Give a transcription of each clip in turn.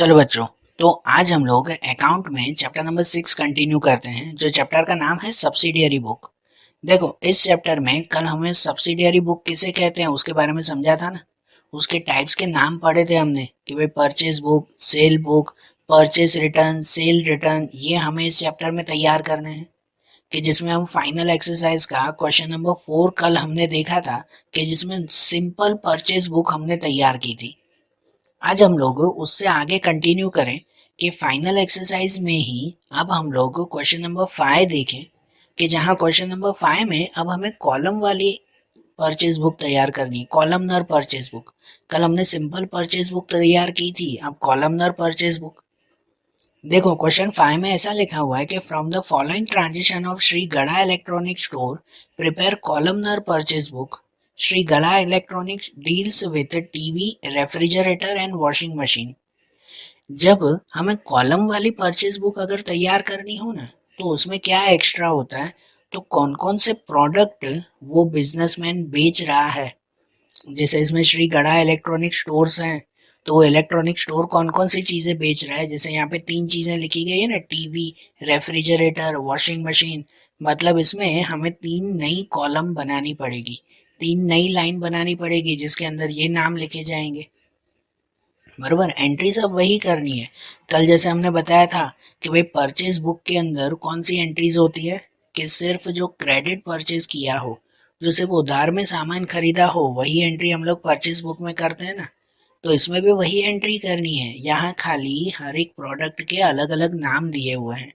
चलो बच्चों, तो आज हम लोग अकाउंट में चैप्टर नंबर 6 कंटिन्यू करते हैं। जो चैप्टर का नाम है सब्सिडियरी बुक। देखो, इस चैप्टर में कल हमें सब्सिडियरी बुक किसे कहते हैं उसके बारे में समझा था ना। उसके टाइप्स के नाम पढ़े थे हमने कि भाई purchase book, cell book, purchase return, cell return. ये हमें इस चैप्टर में तैयार करने हैं कि जिसमें हम फाइनल एक्सरसाइज का क्वेश्चन नंबर 4 कल हमने देखा था कि जिसमें सिंपल परचेज बुक हमने तैयार की थी। आज हम लोग उससे आगे कंटिन्यू करें कि फाइनल एक्सरसाइज में ही अब हम लोग क्वेश्चन नंबर 5 देखें कि जहां क्वेश्चन नंबर 5 में अब हमें कॉलम वाली परचेज बुक तैयार करनी है, कॉलमनर परचेज बुक। कल हमने सिंपल परचेज बुक तैयार की थी, अब कॉलमनर परचेज बुक। देखो, क्वेश्चन 5 में ऐसा लिखा हुआ है कि from the following transition of Shri Gada electronic store prepare columnar purchase book. Shri Gada electronics deals with TV, refrigerator and washing machine. जब हमें कॉलम वाली परचेज बुक अगर तैयार करनी हो ना, तो उसमें क्या एक्स्ट्रा होता है, तो कौन कौन से प्रोडक्ट वो बिजनेसमैन बेच रहा है। जैसे इसमें श्री गड़ा इलेक्ट्रॉनिक स्टोर्स हैं, तो वो इलेक्ट्रॉनिक स्टोर कौन कौन सी चीजें बेच रहा है। जैसे यहाँ पे 3 चीजें लिखी गई है ना, टीवी, रेफ्रिजरेटर, वॉशिंग मशीन। मतलब इसमें हमें 3 नई कॉलम बनानी पड़ेगी, 3 नई लाइन बनानी पड़ेगी जिसके अंदर ये नाम लिखे जाएंगे। बरोबर, एंट्री सब वही करनी है। कल जैसे हमने बताया था कि भाई परचेज बुक के अंदर कौन सी एंट्रीज होती है कि सिर्फ जो क्रेडिट परचेज किया हो, जो सिर्फ उधार में सामान खरीदा हो, वही एंट्री हम लोग परचेज बुक में करते हैं ना। तो इसमें भी वही एंट्री करनी है। यहाँ खाली हर एक प्रोडक्ट के अलग अलग नाम दिए हुए हैं,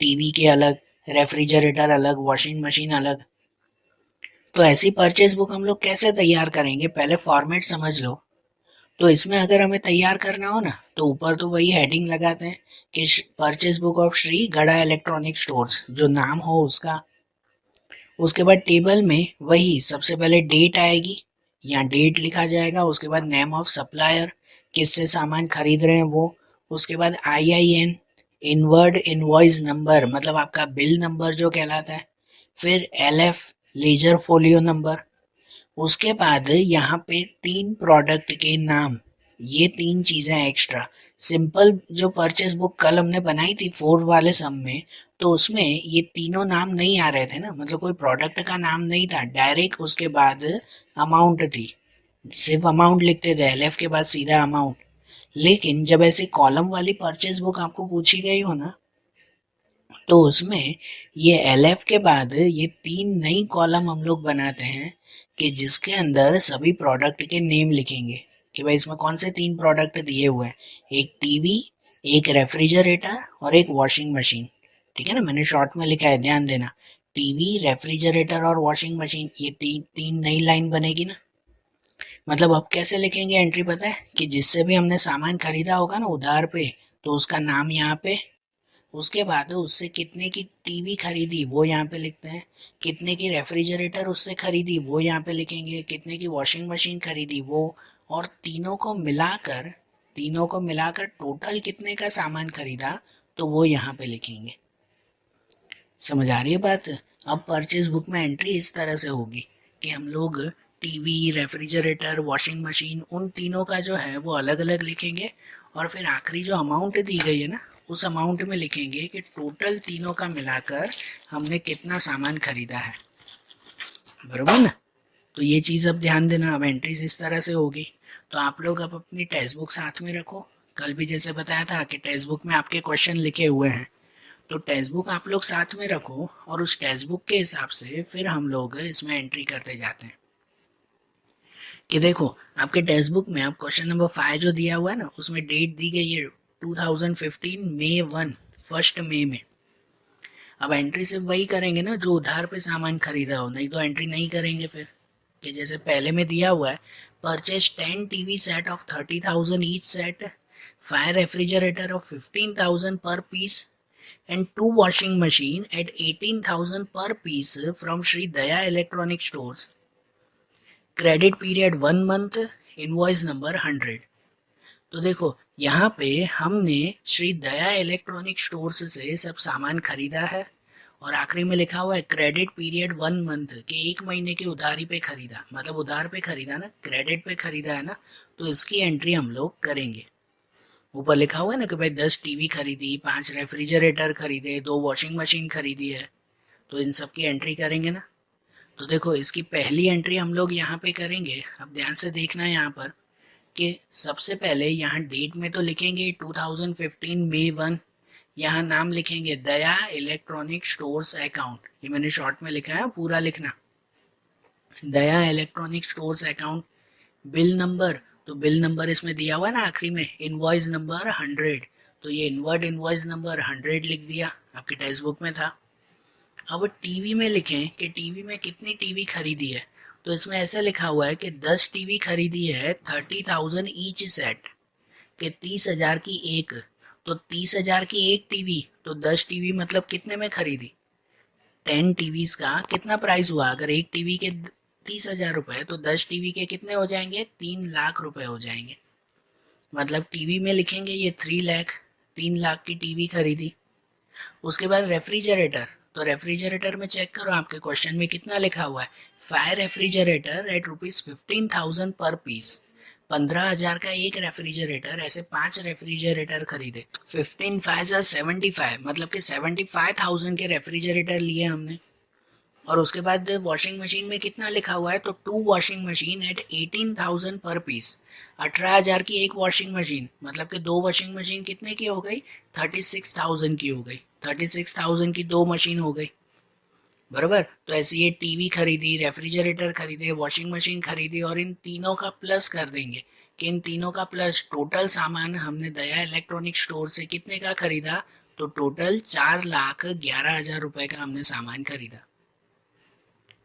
टीवी के अलग, रेफ्रिजरेटर अलग, वॉशिंग मशीन अलग। तो ऐसी परचेज बुक हम लोग कैसे तैयार करेंगे, पहले फॉर्मेट समझ लो। तो इसमें अगर हमें तैयार करना हो ना, तो ऊपर तो वही हेडिंग लगाते हैं कि purchase book of Shri Gada electronic stores, जो नाम हो उसका। उसके बाद टेबल में वही सबसे पहले डेट आएगी, यहाँ डेट लिखा जाएगा। उसके बाद नेम ऑफ सप्लायर, किससे सामान खरीद रहे हैं वो। उसके बाद IIN, इनवर्ड इनवॉइस नंबर, मतलब आपका बिल नंबर जो कहलाता है। फिर LF, लेजर फोलियो नंबर। उसके बाद यहाँ पे 3 प्रोडक्ट के नाम, ये 3 चीजें एक्स्ट्रा। सिंपल जो परचेस बुक कल हमने बनाई थी 4 वाले सम में, तो उसमें ये तीनों नाम नहीं आ रहे थे ना, मतलब कोई प्रोडक्ट का नाम नहीं था, डायरेक्ट उसके बाद अमाउंट थी, सिर्फ अमाउंट लिखते थे, LF के बाद सीधा अमाउंट। लेकिन जब ऐसे कॉलम वाली परचेस बुक आपको पूछी गई हो ना, तो उसमें ये LF के बाद ये 3 नई कॉलम हम लोग बनाते हैं कि जिसके अंदर सभी प्रोडक्ट के नेम लिखेंगे कि भाई इसमें कौन से 3 प्रोडक्ट दिए हुए हैं, एक टीवी, एक रेफ्रिजरेटर और एक वॉशिंग मशीन। ठीक है ना, मैंने शॉर्ट में लिखा है, ध्यान देना। टीवी, रेफ्रिजरेटर और वॉशिंग मशीन, ये तीन नई लाइन बनेगी ना। मतलब अब कैसे लिखेंगे एंट्री, पता है कि जिससे भी हमने सामान खरीदा होगा ना उधार पे, तो उसका नाम यहाँ पे। उसके बाद उससे कितने की टीवी खरीदी वो यहाँ पे लिखते हैं, कितने की रेफ्रिजरेटर उससे खरीदी वो यहाँ पे लिखेंगे, कितने की वॉशिंग मशीन खरीदी वो। और तीनों को मिलाकर टोटल कितने का सामान खरीदा, तो वो यहाँ पे लिखेंगे। समझ आ रही है बात। अब परचेज बुक में एंट्री इस तरह से होगी कि हम लोग टीवी, रेफ्रिजरेटर, वॉशिंग मशीन, उन तीनों का जो है वो अलग अलग लिखेंगे। और फिर आखिरी जो अमाउंट दी गई है ना, उस अमाउंट में लिखेंगे कि टोटल तीनों का मिलाकर हमने कितना सामान खरीदा है। बरोबर ना। तो ये चीज़ अब ध्यान देना, अब एंट्रीज इस तरह से होगी। तो आप लोग अब अपनी टेक्स्ट बुक साथ में रखो। कल भी जैसे बताया था कि टेक्स्ट बुक में आपके क्वेश्चन लिखे हुए हैं, तो टेक्स्ट बुक आप लोग साथ में रखो और उस टेक्स्ट बुक के हिसाब से फिर हम लोग इसमें एंट्री करते जाते हैं। कि देखो, आपके टेक्स्ट बुक में अब क्वेश्चन नंबर 5 जो दिया हुआ है ना, उसमें डेट दी गई है 2015 मई 1, 1 मई में। अब एंट्री सिर्फ वही करेंगे ना जो उधार पे सामान खरीदा हो, नहीं तो एंट्री नहीं करेंगे फिर। कि जैसे पहले में दिया हुआ है, purchase 10 TV set of 30,000 each set, 5 refrigerator of 15,000 per piece and 2 washing machine at 18,000 per piece from Sri Daya Electronic Stores. Credit period 1 month, invoice number 100। तो देखो, यहाँ पे हमने श्री दया इलेक्ट्रॉनिक स्टोर्स से सब सामान खरीदा है और आखिरी में लिखा हुआ है क्रेडिट पीरियड 1 मंथ, के 1 महीने की उधारी पे खरीदा, मतलब उधार पे खरीदा ना, क्रेडिट पे खरीदा है ना। तो इसकी एंट्री हम लोग करेंगे। ऊपर लिखा हुआ है ना कि भाई 10 टीवी खरीदी, 5 रेफ्रिजरेटर खरीदे, 2 वॉशिंग मशीन खरीदी है, तो इन सब की एंट्री करेंगे ना। तो देखो इसकी पहली एंट्री हम लोग यहाँ पे करेंगे। अब ध्यान से देखना है यहाँ पर कि सबसे पहले यहाँ डेट में तो लिखेंगे 2015 मई 1। यहाँ नाम लिखेंगे दया इलेक्ट्रॉनिक स्टोर्स अकाउंट, ये मैंने शॉर्ट में लिखा है, पूरा लिखना Daya electronic stores account. Bill number, तो बिल नंबर इसमें दिया हुआ है ना आखिरी में, इनवॉइस नंबर 100, तो ये इनवॉइस नंबर 100 लिख दिया, आपके टेक्स्ट बुक में था। अब टीवी में लिखें कि टीवी में कितनी टीवी खरीदी है, तो इसमें ऐसा लिखा हुआ है कि 10 टीवी खरीदी है, 30,000 ईच सेट, कि 30,000 की एक। तो 30,000 की एक टीवी, तो 10 टीवी मतलब कितने में खरीदी, 10 टीवीज का कितना प्राइस हुआ, अगर एक टीवी के 30,000 रुपए, तो 10 टीवी के कितने हो जाएंगे, 3 लाख रुपए हो जाएंगे। मतलब टीवी में लिखेंगे ये 3 लाख, 3 लाख की टीवी खरीदी। उसके बाद रेफ्रिजरेटर, तो रेफ्रिजरेटर में चेक करो आपके क्वेश्चन में कितना लिखा हुआ है, 5 रेफ्रिजरेटर एट ₹15,000 पर पीस। 15,000 का एक रेफ्रिजरेटर, ऐसे 5 रेफ्रिजरेटर खरीदे, 15 5 75, मतलब कि 75,000 के रेफ्रिजरेटर लिए हमने। और उसके बाद वॉशिंग मशीन में कितना लिखा हुआ है, तो 2 वॉशिंग मशीन एट 18,000 पर पीस। 18,000 की एक वॉशिंग मशीन, मतलब कि 2 वॉशिंग मशीन कितने की हो गई, 36,000 की हो गई, 36,000 की 2 मशीन हो गई, बराबर। तो ऐसे ये टीवी खरीदी, रेफ्रिजरेटर खरीदे, वॉशिंग मशीन खरीदी, और इन तीनों का प्लस कर देंगे कि इन तीनों का प्लस टोटल सामान हमने दया इलेक्ट्रॉनिक स्टोर से कितने का खरीदा, तो टोटल 4,11,000 रुपए का हमने सामान खरीदा।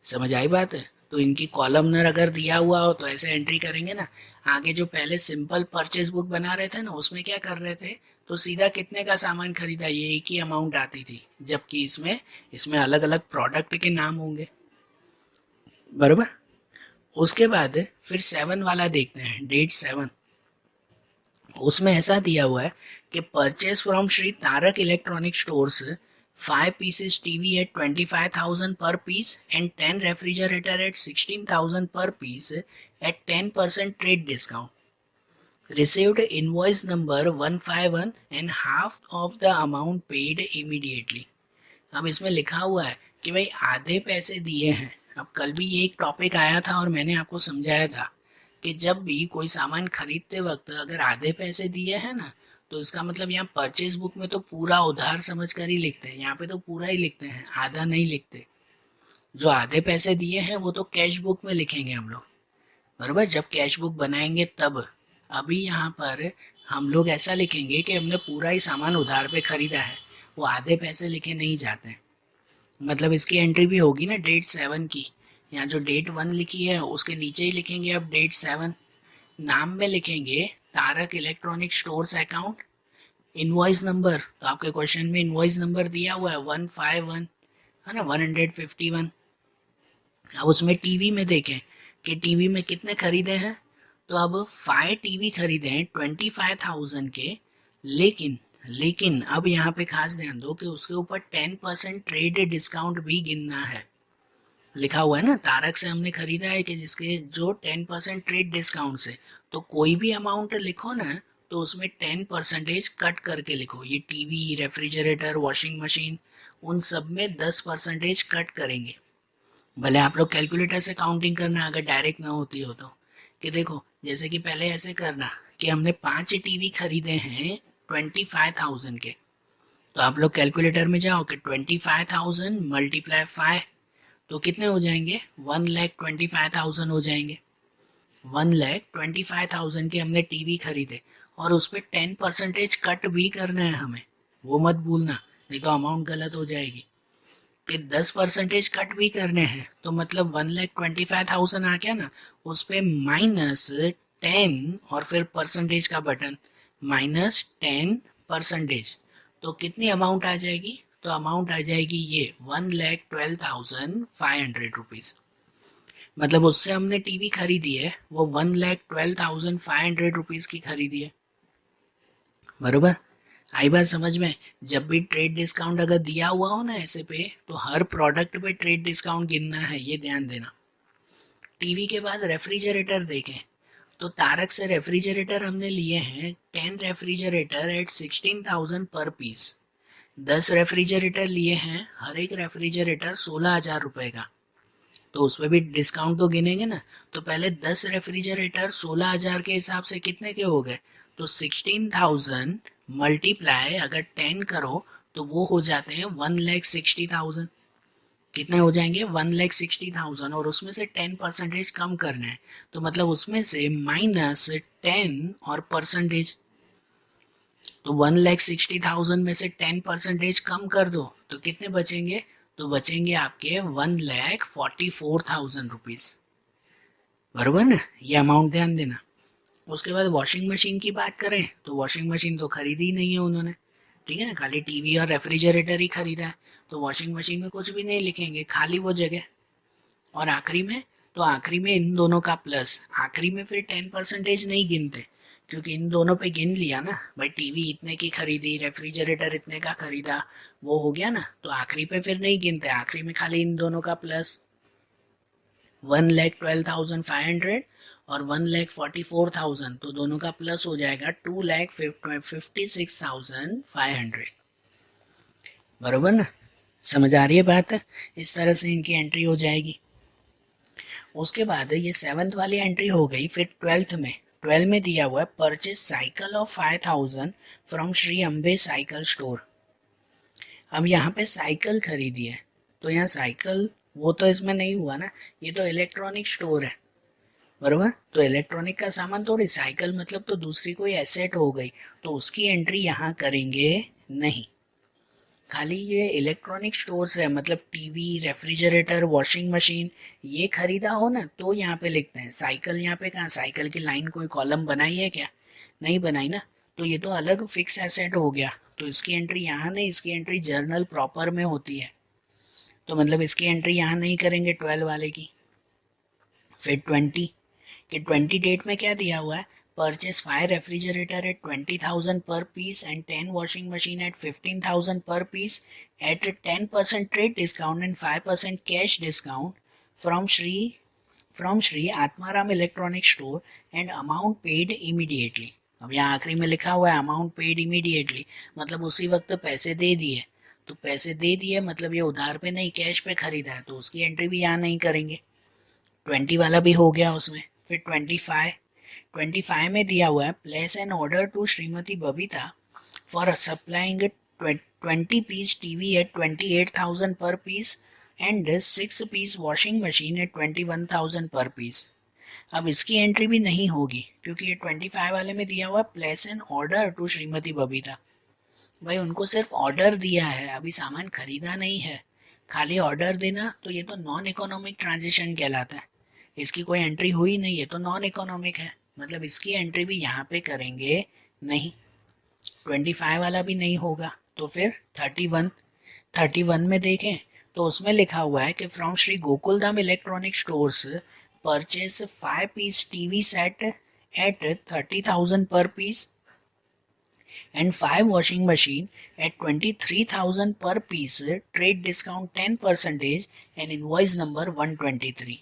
समझ आई बात है। तो इनकी कॉलमनर अगर दिया हुआ हो तो ऐसे एंट्री करेंगे ना। आगे जो पहले सिंपल परचेज बुक बना रहे थे ना, उसमें क्या कर रहे थे, तो सीधा कितने का सामान खरीदा ये एक ही अमाउंट आती थी, जबकि इसमें इसमें अलग अलग प्रोडक्ट के नाम होंगे, बराबर। उसके बाद फिर 7 वाला देखते हैं, डेट 7। उसमें ऐसा दिया हुआ है कि purchase from Shri Tarak electronic stores 5 pieces TV at 25,000 per piece and 10 refrigerator at 16,000 per piece at 10% trade discount. Received invoice number 151 and half of the amount paid immediately. अब इसमें लिखा हुआ है कि भाई आधे पैसे दिए हैं। अब कल भी ये एक टॉपिक आया था और मैंने आपको समझाया था कि जब भी कोई सामान खरीदते वक्त अगर आधे पैसे दिए हैं ना, तो इसका मतलब यहाँ परचेज बुक में तो पूरा उधार समझ कर ही लिखते हैं, यहाँ पे तो पूरा ही लिखते हैं, आधा नहीं लिखते। जो आधे पैसे दिए हैं वो तो कैश बुक में लिखेंगे हम लोग, बराबर, जब कैश बुक बनाएंगे तब। अभी यहाँ पर हम लोग ऐसा लिखेंगे कि हमने पूरा ही सामान उधार पे खरीदा है, वो आधे पैसे लिखे नहीं जाते हैं। मतलब इसकी एंट्री भी होगी ना डेट 7 की, यहाँ जो डेट 1 लिखी है उसके नीचे ही लिखेंगे अब डेट 7। नाम में लिखेंगे Tarak electronic stores account. Invoice number, तो आपके क्वेश्चन में इनवॉइस नंबर दिया हुआ है 151, है ना, 151। अब उसमें टीवी में देखें कि टीवी में कितने खरीदे हैं, तो अब 5 टीवी खरीदे हैं 25,000 के। लेकिन लेकिन अब यहाँ पे खास ध्यान दो कि उसके ऊपर 10% ट्रेड डिस्काउंट भी गिनना है। लिखा हुआ है ना, तारक से हमने खरीदा है कि जिसके जो 10% ट्रेड डिस्काउंट से, तो कोई भी अमाउंट लिखो ना, तो उसमें 10% कट करके लिखो। ये टीवी, रेफ्रिजरेटर, वॉशिंग मशीन, उन सब में 10% कट करेंगे। भले आप लोग कैलकुलेटर से काउंटिंग करना अगर डायरेक्ट ना होती हो तो। कि देखो जैसे कि पहले ऐसे करना कि हमने 5 टीवी खरीदे हैं 25,000 के, तो आप लोग कैलकुलेटर में जाओ कि 25,000 मल्टीप्लाई 5, तो कितने हो जाएंगे, 1,25,000 हो जाएंगे। 1,25,000 के हमने टीवी खरीदे और उस पर 10% कट भी करना है हमें, वो मत भूलना, नहीं तो अमाउंट गलत हो जाएगी। कि 10% कट भी करने हैं, तो मतलब 1,25,000 आ गया ना, उस पे -10 और फिर परसेंटेज का बटन, -10%। तो कितनी अमाउंट आ जाएगी, तो अमाउंट आ जाएगी ये 1,12,500 रुपीज। मतलब उससे हमने टीवी खरीदी है वो 1,12,500 रुपीज की खरीदी है, बरोबर। आई बात समझ में। जब भी ट्रेड डिस्काउंट अगर दिया हुआ हो ना ऐसे पे, तो हर प्रोडक्ट पे ट्रेड डिस्काउंट गिनना है, ये ध्यान देना। टीवी के बाद रेफ्रिजरेटर देखें, तो तारक से रेफ्रिजरेटर हमने लिए हैं 10 रेफ्रिजरेटर एट 16,000 पर पीस। 10 रेफ्रिजरेटर लिए हैं, हर एक रेफ्रिजरेटर 16,000 रुपए का। तो उसमें भी डिस्काउंट तो गिनेंगे ना। तो पहले 10 रेफ्रिजरेटर 16,000 के हिसाब से कितने के हो गए, तो 16,000 मल्टीप्लाई अगर 10 करो तो वो हो जाते हैं 1,60,000। कितने हो जाएंगे, 1,60,000, और उसमें से 10% कम करना है। तो मतलब उसमें से -10 और परसेंटेज, तो 1,60,000 में से 10% कम कर दो तो कितने बचेंगे, तो बचेंगे आपके 1,44,000 रुपीज। बरोबर ना, ये अमाउंट ध्यान देना। उसके बाद वॉशिंग मशीन की बात करें तो वॉशिंग मशीन तो खरीदी ही नहीं है उन्होंने, ठीक है ना, खाली टीवी और रेफ्रिजरेटर ही खरीदा है। तो वॉशिंग मशीन में कुछ भी नहीं लिखेंगे, खाली वो जगह। और आखिरी में, तो आखिरी में इन दोनों का प्लस, आखिरी में फिर 10% नहीं गिनते, क्योंकि इन दोनों पे गिन लिया ना भाई, टीवी इतने की खरीदी, रेफ्रिजरेटर इतने का खरीदा, वो हो गया ना। तो आखिरी पे फिर नहीं गिनते, आखिरी में खाली इन दोनों का प्लस। 1,12,500 और 1,44,000, तो दोनों का प्लस हो जाएगा 2,56,500। बरोबर ना, समझ आ रही है बात। इस तरह से इनकी एंट्री हो जाएगी। उसके बाद ये 7th वाली एंट्री हो गई। फिर 12th में दिया हुआ है purchase cycle of 5,000 from Shri Ambe cycle store. अब यहाँ पे साइकिल खरीदी है, तो यहाँ साइकिल वो तो इसमें नहीं हुआ ना, ये तो इलेक्ट्रॉनिक स्टोर है। बरोबर, तो इलेक्ट्रॉनिक का सामान थोड़ी, साइकिल मतलब तो दूसरी कोई एसेट हो गई, तो उसकी एंट्री यहाँ करेंगे नहीं। खाली ये इलेक्ट्रॉनिक स्टोर्स है, मतलब टीवी, रेफ्रिजरेटर, वॉशिंग मशीन, ये खरीदा हो ना तो यहाँ पे लिखते हैं। साइकिल यहाँ पे कहाँ, साइकिल की लाइन कोई कॉलम बनाई है क्या, नहीं बनाई ना। तो ये तो अलग फिक्स एसेट हो गया, तो इसकी एंट्री यहाँ नहीं, इसकी एंट्री जर्नल प्रॉपर में होती है। तो मतलब इसकी एंट्री यहाँ नहीं करेंगे 12 वाले की। फिर 20 के 20 डेट में क्या दिया हुआ है, purchase 5 refrigerator at 20,000 per piece and 10 washing machine at 15,000 per piece at 10% trade discount and 5% cash discount from Shri Atmaram electronic store and amount paid immediately. अब यहाँ आखिरी में लिखा हुआ है अमाउंट पेड इमीडिएटली, मतलब उसी वक्त पैसे दे दिए। तो पैसे दे दिए मतलब ये उधार पे नहीं, कैश पे खरीदा है, तो उसकी एंट्री भी यहाँ नहीं करेंगे। 20 वाला भी हो गया उसमें। फिर 25 में दिया हुआ है place an order to Shrimati Babita for supplying 20 piece TV at 28,000 per piece and 6 piece washing machine at 21,000 per piece. अब इसकी एंट्री भी नहीं होगी, क्योंकि ये 25 वाले में दिया हुआ place an order to Shrimati Babita. भाई उनको सिर्फ ऑर्डर दिया है, अभी सामान खरीदा नहीं है, खाली ऑर्डर देना, तो ये तो नॉन इकोनॉमिक ट्रांजेक्शन कहलाता है। इसकी कोई एंट्री हुई नहीं है, तो नॉन इकोनॉमिक है, मतलब इसकी एंट्री भी यहाँ पे करेंगे नहीं। 25 वाला भी नहीं होगा। तो फिर 31 में देखें तो उसमें लिखा हुआ है कि from Shri Gokuldham electronic stores purchase 5 piece TV set at 30,000 per piece and 5 washing machine at 23,000 per piece, trade discount 10% and invoice number 123।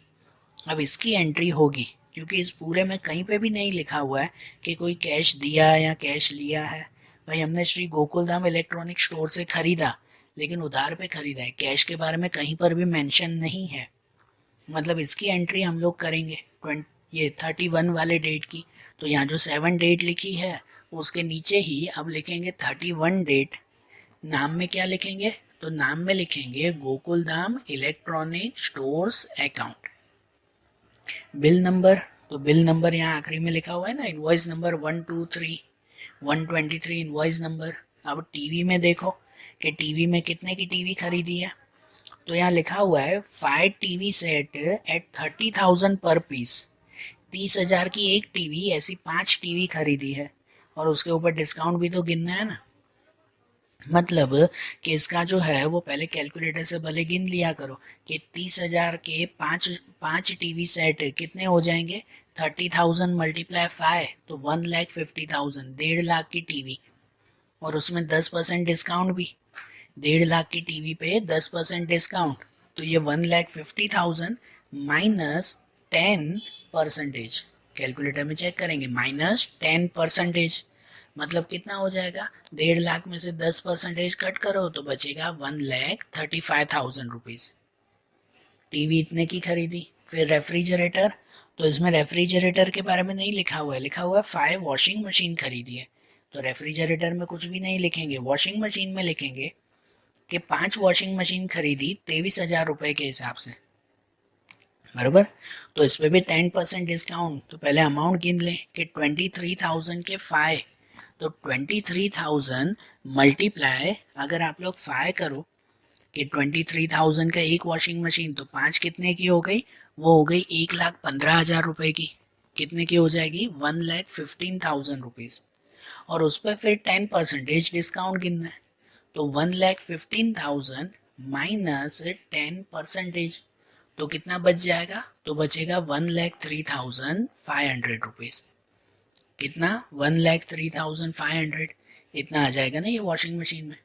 अब इसकी एंट्री होगी, क्योंकि इस पूरे में कहीं पे भी नहीं लिखा हुआ है कि कोई कैश दिया या कैश लिया है। भाई हमने श्री गोकुलधाम इलेक्ट्रॉनिक स्टोर से खरीदा, लेकिन उधार पे खरीदा है, कैश के बारे में कहीं पर भी मेंशन नहीं है, मतलब इसकी एंट्री हम लोग करेंगे ये 31 वाले डेट की। तो यहाँ जो 7 डेट लिखी है उसके नीचे ही अब लिखेंगे 31 डेट। नाम में क्या लिखेंगे, तो नाम में लिखेंगे Gokuldham electronic stores account. Bill number, तो बिल नंबर यहाँ आखिरी में लिखा हुआ है ना, इनवॉइस नंबर 123 इनवॉइस नंबर। अब टीवी में देखो कि टीवी में कितने की टीवी खरीदी है, तो यहाँ लिखा हुआ है 5 TV set at 30,000 per piece. 30,000 की एक टीवी, ऐसी 5 टीवी खरीदी है, और उसके ऊपर डिस्काउंट भी तो गिनना है ना। मतलब कि इसका जो है वो पहले कैलकुलेटर से भले गिन लिया करो कि 30,000 के पाँच टीवी सेट कितने हो जाएंगे, 30,000 मल्टीप्लाई 5, तो 1,50,000, 1,50,000 की टीवी, और उसमें 10% डिस्काउंट भी, 1,50,000 की टीवी पे 10% डिस्काउंट, तो ये 1,50,000 माइनस 10%। कैलकुलेटर में चेक करेंगे, -10%, मतलब कितना हो जाएगा, 1.5 लाख में से 10% कट करो तो बचेगा 1,35,000 रुपीज। टीवी इतने की खरीदी। फिर रेफ्रिजरेटर, तो इसमें रेफ्रिजरेटर के बारे में नहीं लिखा हुआ है, लिखा हुआ है 5 वॉशिंग मशीन खरीदी है। तो रेफ्रिजरेटर में कुछ भी नहीं लिखेंगे, वॉशिंग मशीन में लिखेंगे कि 5 वॉशिंग मशीन खरीदी 23,000 रुपए के हिसाब से, बराबर। तो इस पे भी 10% डिस्काउंट। तो पहले अमाउंट गिन लें कि 23,000 के 5, तो 23,000 मल्टीप्लाई, अगर आप लोग 5 करो कि 23,000 का एक वॉशिंग मशीन, तो 5 कितने की हो गई, वो हो गई 1,15,000 रुपए की। कितने की हो जाएगी, 1,15,000 रुपीज। और उस पर फिर 10% डिस्काउंट गिनना है। तो 1,15,000 माइनस 10%, तो कितना बच जाएगा, तो बचेगा 1,03,500 रुपीज। कितना, 1,03,500, इतना आ जाएगा ना ये वॉशिंग मशीन में।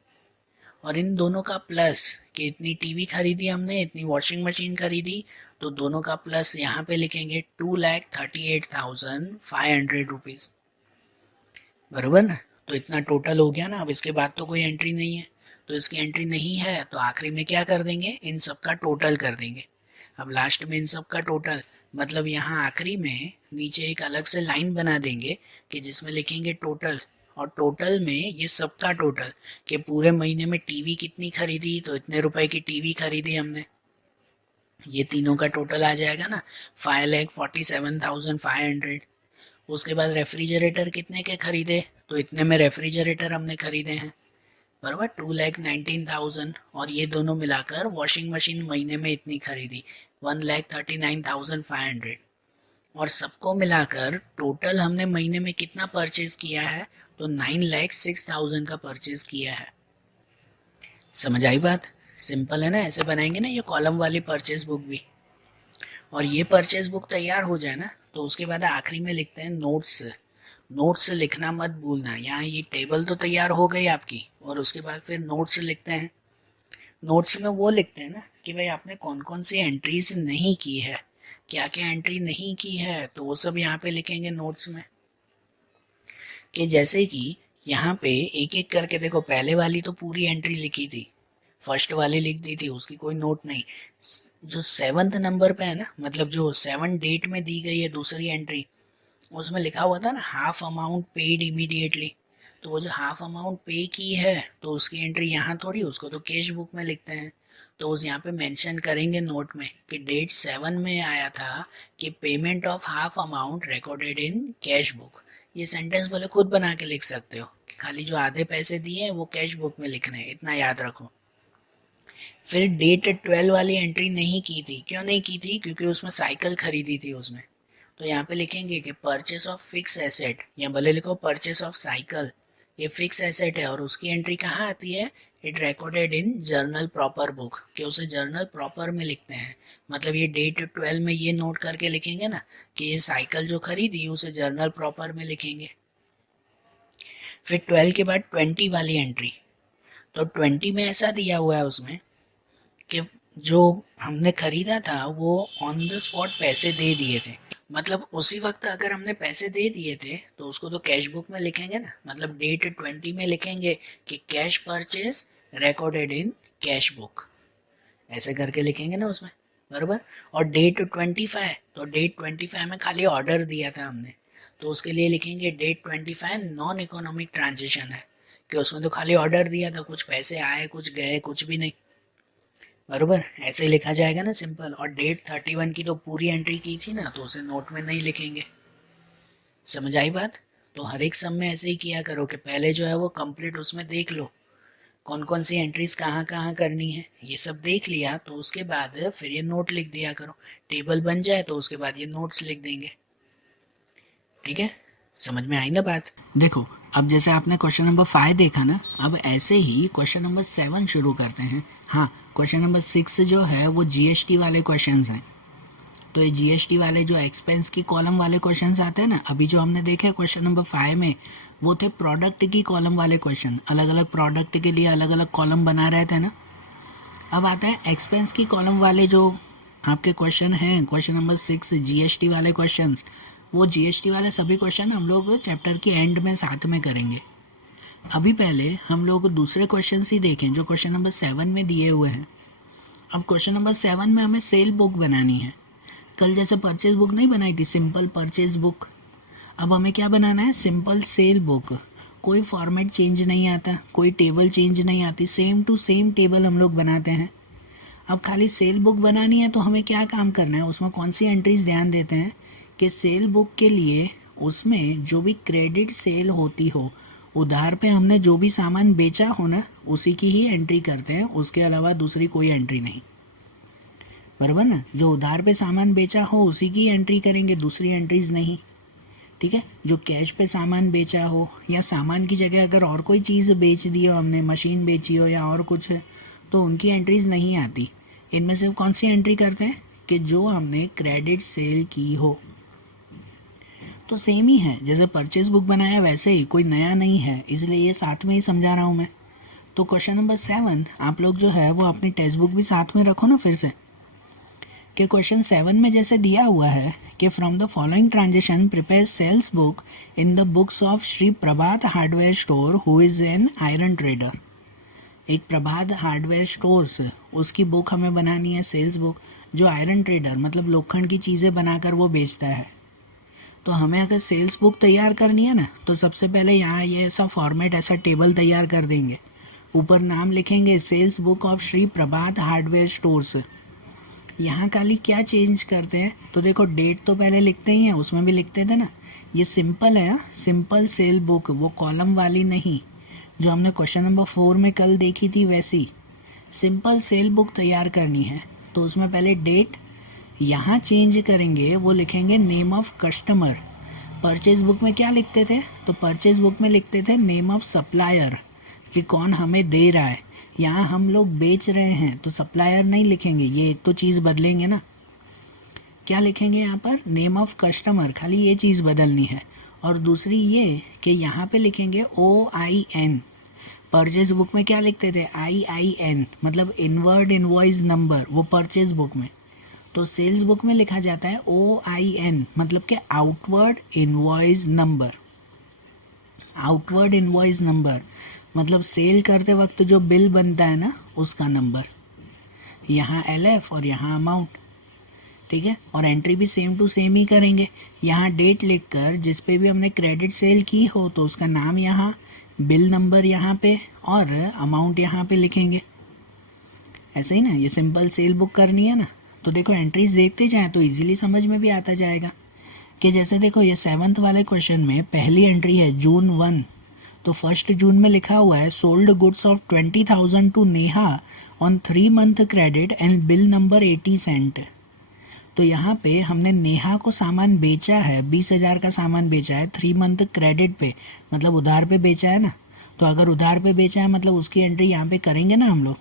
और इन दोनों का प्लस कि इतनी टीवी खरीदी हमने, इतनी वॉशिंग मशीन खरीदी, तो दोनों का प्लस यहाँ पे लिखेंगे 2,38,500 रुपीज, बराबर ना। तो इतना टोटल हो गया ना। अब इसके बाद तो कोई एंट्री नहीं है, तो इसकी एंट्री नहीं है तो आखिरी में क्या कर देंगे, इन सब का टोटल कर देंगे। अब लास्ट में इन सब का टोटल, मतलब यहाँ आखिरी में नीचे एक अलग से लाइन बना देंगे कि जिसमें लिखेंगे टोटल। और टोटल में ये सबका टोटल कि पूरे महीने में टीवी कितनी खरीदी, तो इतने रुपए की टीवी खरीदी हमने, ये तीनों का टोटल आ जाएगा ना, 5,47,500। उसके बाद रेफ्रिजरेटर कितने के खरीदे, तो इतने में रेफ्रिजरेटर हमने खरीदे हैं, बराबर, 2,19,000। और ये दोनों मिलाकर वॉशिंग मशीन महीने में इतनी खरीदी, 1,39,500। और सबको मिलाकर टोटल हमने महीने में कितना परचेज किया है, तो 9,06,000 का परचेज किया है। समझ आई बात, सिंपल है ना। ऐसे बनाएंगे ना ये कॉलम वाली परचेज बुक भी। और ये परचेज बुक तैयार हो जाए ना, तो उसके बाद आखिरी में लिखते हैं नोट्स। नोट्स लिखना मत भूलना। यहाँ ये टेबल तो तैयार हो गई आपकी, और उसके बाद फिर नोट्स लिखते हैं। नोट्स में वो लिखते हैं ना कि भाई आपने कौन कौन सी एंट्रीज नहीं की है, क्या क्या एंट्री नहीं की है, तो वो सब यहाँ पे लिखेंगे नोट्स में। कि जैसे कि यहाँ पे एक एक करके देखो, पहले वाली तो पूरी एंट्री लिखी थी, फर्स्ट वाली लिख दी थी, उसकी कोई नोट नहीं। जो 7th नंबर पे है ना, मतलब जो 7 डेट में दी गई है दूसरी एंट्री, उसमें लिखा हुआ था ना हाफ अमाउंट पेड इमीडिएटली। तो वो जो हाफ अमाउंट पे की है, तो उसकी एंट्री यहाँ थोड़ी, उसको तो कैश बुक में लिखते हैं। तो उस यहाँ पे मेंशन करेंगे नोट में कि डेट 7 में आया था कि payment of half amount recorded in cash book. ये सेंटेंस बोले खुद बना के लिख सकते हो कि खाली जो आधे पैसे दिए हैं वो कैश बुक में लिखने हैं, इतना याद रखो। फिर डेट 12 वाली एंट्री नहीं की थी, क्यों नहीं की थी, क्योंकि उसमें साइकिल खरीदी थी उसमें। तो यहाँ पे लिखेंगे कि परचेस ऑफ फिक्स एसेट, या भले लिखो परचेस ऑफ साइकिल, ये फिक्स एसेट है और उसकी एंट्री कहाँ आती है, it recorded in journal proper book, कि उसे जर्नल प्रॉपर में लिखते हैं। मतलब ये डेट 12 में ये नोट करके लिखेंगे ना कि ये साइकिल जो खरीदी उसे जर्नल प्रॉपर में लिखेंगे। फिर 12 के बाद 20 वाली एंट्री, तो 20 में ऐसा दिया हुआ है उसमें कि जो हमने खरीदा था वो ऑन द स्पॉट पैसे दे दिए थे। मतलब उसी वक्त अगर हमने पैसे दे दिए थे तो उसको तो कैश बुक में लिखेंगे ना। मतलब डेट 20 में लिखेंगे कि cash purchase recorded in cash book, ऐसे करके लिखेंगे ना उसमें, बराबर। और डेट 25, तो डेट 25 में खाली ऑर्डर दिया था हमने, तो उसके लिए लिखेंगे डेट 25 नॉन इकोनॉमिक ट्रांजेक्शन है, कि उसमें तो खाली ऑर्डर दिया था, कुछ पैसे आए कुछ गए कुछ भी नहीं, बरोबर। ऐसे लिखा जाएगा ना सिंपल। और डेट 31 की तो पूरी एंट्री की थी ना, तो उसे नोट में नहीं लिखेंगे। समझ आई बात। तो हर एक सम में ऐसे ही किया करो कि पहले जो है वो कंप्लीट उसमें देख लो कौन कौन सी एंट्रीज कहाँ कहाँ करनी है, ये सब देख लिया तो उसके बाद फिर ये नोट लिख दिया करो। टेबल बन जाए तो उसके बाद ये नोट्स लिख देंगे। ठीक है, समझ में आई ना बात। देखो अब जैसे आपने क्वेश्चन नंबर 5 देखा ना, अब ऐसे ही क्वेश्चन नंबर 7 शुरू करते हैं। हाँ, क्वेश्चन नंबर 6 जो है वो जीएसटी वाले क्वेश्चंस हैं। तो ये जीएसटी वाले जो एक्सपेंस की कॉलम वाले क्वेश्चंस आते हैं ना, अभी जो हमने देखे क्वेश्चन नंबर 5 में वो थे प्रोडक्ट की कॉलम वाले क्वेश्चन, अलग अलग प्रोडक्ट के लिए अलग अलग कॉलम बना रहे थे ना। अब आता है एक्सपेंस की कॉलम वाले जो आपके क्वेश्चन हैं, क्वेश्चन नंबर 6 जीएसटी वाले क्वेश्चंस। वो जीएसटी वाले सभी क्वेश्चन हम लोग चैप्टर के एंड में साथ में करेंगे। अभी पहले हम लोग दूसरे क्वेश्चन ही देखें जो क्वेश्चन नंबर 7 में दिए हुए हैं। अब क्वेश्चन नंबर 7 में हमें सेल बुक बनानी है। कल जैसे परचेज बुक नहीं बनाई थी, सिंपल परचेज बुक, अब हमें क्या बनाना है, सिंपल सेल बुक। कोई फॉर्मेट चेंज नहीं आता, कोई टेबल चेंज नहीं आती, सेम टू सेम टेबल हम लोग बनाते हैं। अब खाली सेल बुक बनानी है तो हमें क्या काम करना है, उसमें कौन सी एंट्रीज ध्यान देते हैं कि सेल बुक के लिए उसमें जो भी क्रेडिट सेल होती हो, उधार पे हमने जो भी सामान बेचा हो ना, उसी की ही एंट्री करते हैं, उसके अलावा दूसरी कोई एंट्री नहीं। बराबर ना, जो उधार पे सामान बेचा हो उसी की एंट्री करेंगे, दूसरी एंट्रीज नहीं। ठीक है, जो कैश पे सामान बेचा हो या सामान की जगह अगर और कोई चीज़ बेच दी हो हमने, मशीन बेची हो या और कुछ, तो उनकी एंट्रीज नहीं आती। इनमें से कौन सी एंट्री करते हैं कि जो हमने क्रेडिट सेल की हो। तो सेम ही है, जैसे परचेज बुक बनाया वैसे ही, कोई नया नहीं है, इसलिए ये साथ में ही समझा रहा हूँ मैं। तो क्वेश्चन नंबर 7 आप लोग जो है वो अपनी टेक्स्ट बुक भी साथ में रखो ना फिर से, कि क्वेश्चन 7 में जैसे दिया हुआ है कि from the following transaction prepare sales book in the books of Shri Prabhat hardware store who is an iron trader. एक प्रभात हार्डवेयर स्टोर्स, उसकी बुक हमें बनानी है सेल्स बुक, जो आयरन ट्रेडर मतलब लोखंड की चीज़ें बनाकर वो बेचता है। तो हमें अगर सेल्स बुक तैयार करनी है ना, तो सबसे पहले यहाँ ये ऐसा फॉर्मेट, ऐसा टेबल तैयार कर देंगे। ऊपर नाम लिखेंगे sales book of Shri Prabhat hardware stores. यहाँ खाली क्या चेंज करते हैं, तो देखो डेट तो पहले लिखते ही हैं, उसमें भी लिखते थे ना, ये सिंपल है, सिंपल सेल बुक, वो कॉलम वाली नहीं जो हमने क्वेश्चन नंबर 4 में कल देखी थी वैसी। सिंपल सेल बुक तैयार करनी है तो उसमें पहले डेट, यहाँ चेंज करेंगे, वो लिखेंगे name of customer. Purchase book में क्या लिखते थे, तो परचेज बुक में लिखते थे नेम ऑफ सप्लायर, कि कौन हमें दे रहा है। यहाँ हम लोग बेच रहे हैं तो सप्लायर नहीं लिखेंगे, ये तो चीज़ बदलेंगे ना। क्या लिखेंगे यहाँ पर, नेम ऑफ कस्टमर, खाली ये चीज़ बदलनी है। और दूसरी ये कि यहाँ पे लिखेंगे OIN। परचेज बुक में क्या लिखते थे, IIN, मतलब इनवर्ड इनवॉइस नंबर, वो परचेज बुक में। तो सेल्स बुक में लिखा जाता है OIN, मतलब कि outward invoice number. Outward invoice number मतलब सेल करते वक्त जो बिल बनता है ना, उसका नंबर। यहाँ LF और यहाँ अमाउंट। ठीक है, और एंट्री भी सेम टू सेम ही करेंगे। यहाँ डेट लिखकर जिस पे भी हमने क्रेडिट सेल की हो तो उसका नाम यहाँ, बिल नंबर यहाँ पे और अमाउंट यहाँ पे लिखेंगे। ऐसे ही ना, ये सिंपल सेल बुक करनी है ना। तो देखो एंट्रीज देखते जाएं तो इजीली समझ में भी आता जाएगा कि जैसे देखो ये 7th वाले क्वेश्चन में पहली एंट्री है जून 1, तो 1 जून में लिखा हुआ है sold goods of 20,000 to Neha on 3 month credit and bill number 80 sent. तो यहाँ पे हमने नेहा को सामान बेचा है, 20,000 का सामान बेचा है 3 मंथ क्रेडिट पे, मतलब उधार पे बेचा है ना। तो अगर उधार पे बेचा है मतलब उसकी एंट्री यहाँ पे करेंगे ना हम लोग,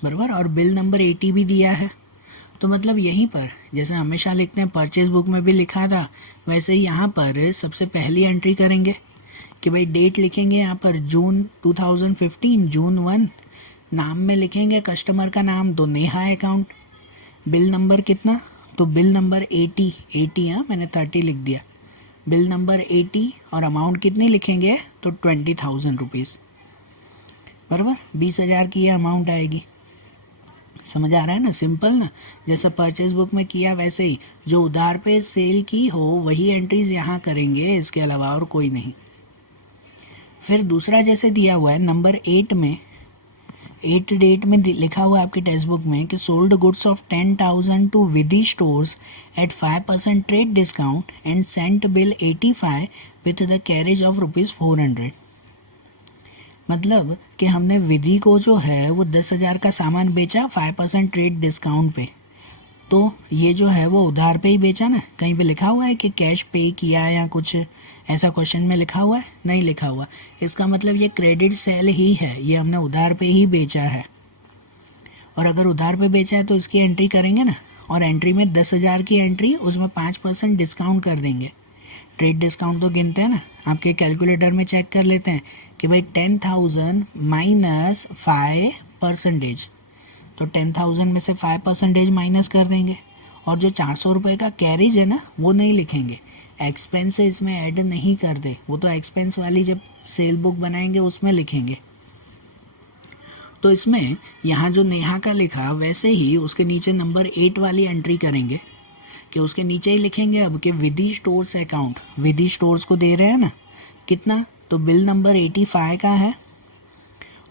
बराबर। और बिल नंबर 80 भी दिया है, तो मतलब यहीं पर जैसे हमेशा लिखते हैं परचेज बुक में भी लिखा था, वैसे ही यहाँ पर सबसे पहली एंट्री करेंगे कि भाई डेट लिखेंगे यहाँ पर जून 2015, जून 1। नाम में लिखेंगे कस्टमर का नाम, तो नेहा अकाउंट। बिल नंबर कितना, तो बिल नंबर 80, हाँ मैंने 30 लिख दिया। बिल नंबर 80 और अमाउंट कितनी लिखेंगे, तो 20,000 रुपीज़, बराबर। 20,000 की ये अमाउंट आएगी। समझ आ रहा है ना, सिंपल ना, जैसा परचेज बुक में किया वैसे ही। जो उधार पे सेल की हो वही एंट्रीज यहाँ करेंगे, इसके अलावा और कोई नहीं। फिर दूसरा जैसे दिया हुआ है नंबर 8 में, 8 डेट में लिखा हुआ है आपकी टेक्स्ट बुक में कि sold goods of 10,000 to Vidhi stores at 5% trade discount and sent bill 85 with the carriage of ₹400। मतलब कि हमने विधि को जो है वो 10,000 का सामान बेचा 5% ट्रेड डिस्काउंट पे। तो ये जो है वो उधार पे ही बेचा ना, कहीं पे लिखा हुआ है कि कैश पे किया है या कुछ ऐसा क्वेश्चन में लिखा हुआ है, नहीं लिखा हुआ। इसका मतलब ये क्रेडिट सेल ही है, ये हमने उधार पे ही बेचा है। और अगर उधार पे बेचा है तो इसकी एंट्री करेंगे ना, और एंट्री में 10,000 की एंट्री, उसमें 5% डिस्काउंट कर देंगे। ट्रेड डिस्काउंट तो गिनते हैं ना, आपके कैलकुलेटर में चेक कर लेते हैं कि भाई 10,000 माइनस 5%, तो 10,000 में से 5% माइनस कर देंगे। और जो 400 रुपये का कैरेज है ना, वो नहीं लिखेंगे, एक्सपेंस इसमें ऐड नहीं करते, वो तो एक्सपेंस वाली जब सेल बुक बनाएंगे उसमें लिखेंगे। तो इसमें यहाँ जो नेहा का लिखा वैसे ही उसके नीचे नंबर 8 वाली एंट्री करेंगे कि उसके नीचे ही लिखेंगे अब कि विधि स्टोर्स अकाउंट, विधि स्टोर्स को दे रहे हैं ना कितना, तो बिल नंबर 85 का है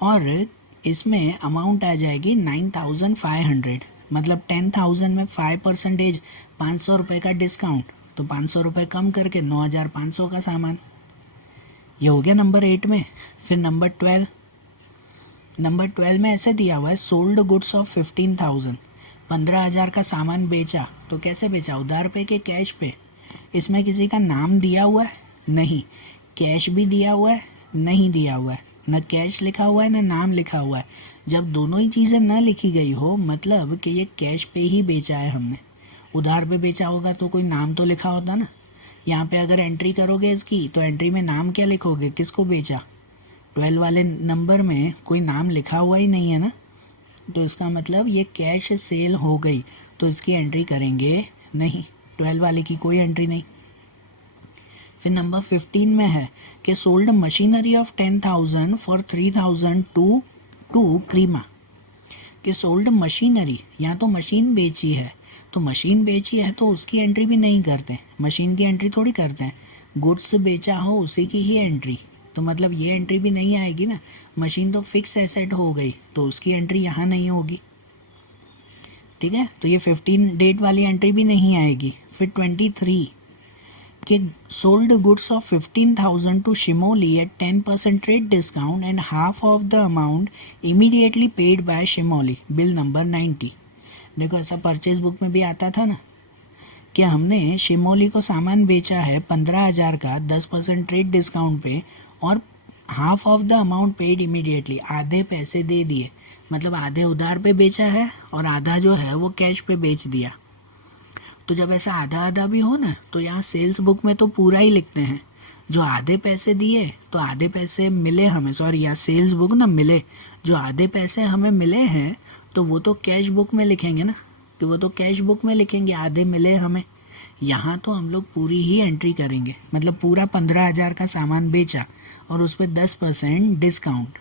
और इसमें अमाउंट आ जाएगी 9500, मतलब 10,000 में 5%, 500 रुपये का डिस्काउंट, तो 500 रुपये कम करके 9,500 का सामान। ये हो गया नंबर 8 में। फिर नंबर 12 में ऐसे दिया हुआ है सोल्ड गुड्स ऑफ 15,000, 15,000 का सामान बेचा। तो कैसे बेचा, उधार पे के कैश पे। इसमें किसी का नाम दिया हुआ है नहीं, कैश भी दिया हुआ है नहीं दिया हुआ है, न कैश लिखा हुआ है न नाम लिखा हुआ है। जब दोनों ही चीज़ें न लिखी गई हो मतलब कि ये कैश पे ही बेचा है हमने। उधार पे बेचा होगा तो कोई नाम तो लिखा होता ना। यहाँ पे अगर एंट्री करोगे इसकी तो एंट्री में नाम क्या लिखोगे, किसको बेचा। 12 वाले नंबर में कोई नाम लिखा हुआ ही नहीं है ना, तो इसका मतलब ये कैश सेल हो गई, तो इसकी एंट्री करेंगे नहीं, 12 वाले की कोई एंट्री नहीं। फिर नंबर 15 में है कि sold machinery of 10,000 for 3,000 to Kreema, कि सोल्ड मशीनरी, यहाँ तो मशीन बेची है, तो मशीन बेची है तो उसकी एंट्री भी नहीं करते, मशीन की एंट्री थोड़ी करते हैं। गुड्स बेचा हो उसी की ही एंट्री, तो मतलब ये एंट्री भी नहीं आएगी ना, मशीन तो फिक्स एसेट हो गई तो उसकी एंट्री यहाँ नहीं होगी। ठीक है, तो ये 15 डेट वाली एंट्री भी नहीं आएगी। फिर 23 कि sold goods of 15,000 to Shimoli at 10% trade discount and half of the amount immediately paid by Shimoli, bill number 90। देखो ऐसा परचेज बुक में भी आता था ना कि हमने शिमोली को सामान बेचा है 15,000 का 10% ट्रेड डिस्काउंट पे और half of the amount paid immediately, आधे पैसे दे दिए, मतलब आधे उधार पे बेचा है और आधा जो है वो कैश पे बेच दिया। तो जब ऐसा आधा आधा भी हो ना तो यहाँ सेल्स बुक में तो पूरा ही लिखते हैं, जो आधे पैसे दिए तो आधे पैसे मिले हमें, सॉरी यहाँ सेल्स बुक ना मिले, जो आधे पैसे हमें मिले हैं तो वो तो कैश बुक में लिखेंगे ना, तो वो तो कैश बुक में लिखेंगे आधे मिले हमें। यहाँ तो हम लोग पूरी ही एंट्री करेंगे, मतलब पूरा 15,000 का सामान बेचा और उस पर 10% डिस्काउंट,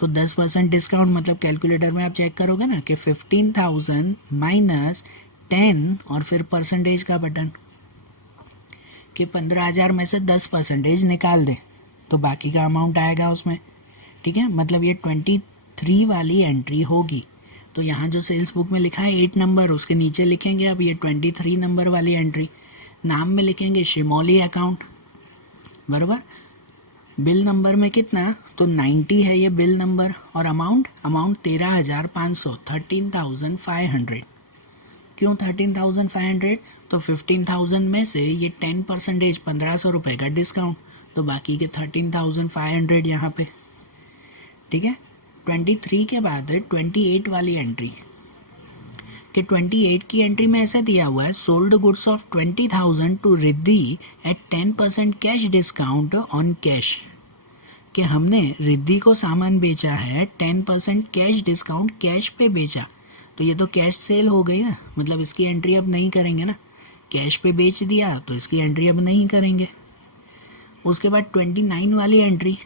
तो 10% डिस्काउंट मतलब कैलकुलेटर में आप चेक करोगे ना कि 15,000 माइनस 10 और फिर परसेंटेज का बटन कि 15,000 में से 10% निकाल दें तो बाकी का अमाउंट आएगा उसमें। ठीक है, मतलब ये 23 वाली एंट्री होगी। तो यहाँ जो सेल्स बुक में लिखा है 8 नंबर, उसके नीचे लिखेंगे अब ये 23 नंबर वाली एंट्री, नाम में लिखेंगे शिमोली अकाउंट, बराबर। बिल नंबर में कितना, तो 90 है ये बिल नंबर, और अमाउंट 13,500, 13,500। क्यों 13,500, तो 15,000 में से ये 10% 1,500 रुपये का डिस्काउंट, तो बाकी के 13,500 यहाँ पे। ठीक है, 23 के बाद 28 वाली एंट्री, कि 28 की एंट्री में ऐसा दिया हुआ है sold goods of 20,000 to Riddhi at 10% cash discount on cash, कि हमने रिद्धि को सामान बेचा है 10% कैश डिस्काउंट, कैश पे बेचा, तो ये तो कैश सेल हो गई ना, मतलब इसकी एंट्री अब नहीं करेंगे ना, कैश पे बेच दिया तो इसकी एंट्री अब नहीं करेंगे। उसके बाद 29 वाली एंट्री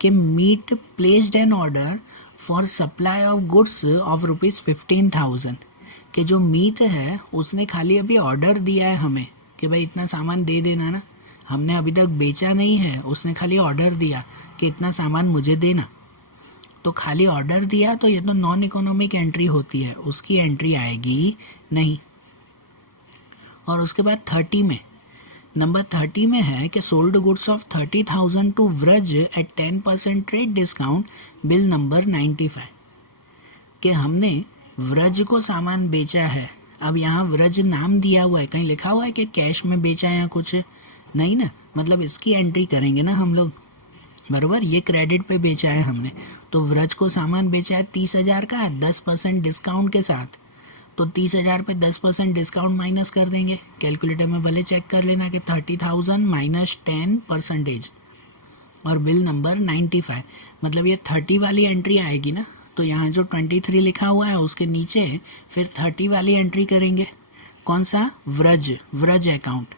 कि Meet placed an order for supply of goods of ₹15,000, कि जो मीट है उसने खाली अभी ऑर्डर दिया है हमें कि भाई इतना सामान दे देना ना, हमने अभी तक बेचा नहीं है, उसने खाली ऑर्डर दिया कि इतना सामान मुझे देना, तो खाली ऑर्डर दिया तो ये तो नॉन इकोनॉमिक एंट्री होती है, उसकी एंट्री आएगी नहीं। और उसके बाद 30 में, नंबर 30 में है कि sold goods of 30,000 to Vraj at 10% trade discount, bill number 95, कि हमने व्रज को सामान बेचा है। अब यहाँ व्रज नाम दिया हुआ है, कहीं लिखा हुआ है कि कैश में बेचा है या कुछ नहीं ना, मतलब इसकी एंट्री करेंगे ना हम लोग, बराबर। ये क्रेडिट पे बेचा है हमने, तो व्रज को सामान बेचा है 30,000 का 10% डिस्काउंट के साथ, तो 30,000 पे 10% डिस्काउंट माइनस कर देंगे, कैलकुलेटर में भले चेक कर लेना कि 30,000 माइनस 10% और बिल नंबर 95, मतलब ये 30 वाली एंट्री आएगी ना, तो यहाँ जो 23 लिखा हुआ है उसके नीचे फिर 30 वाली एंट्री करेंगे, कौन सा, व्रज अकाउंट,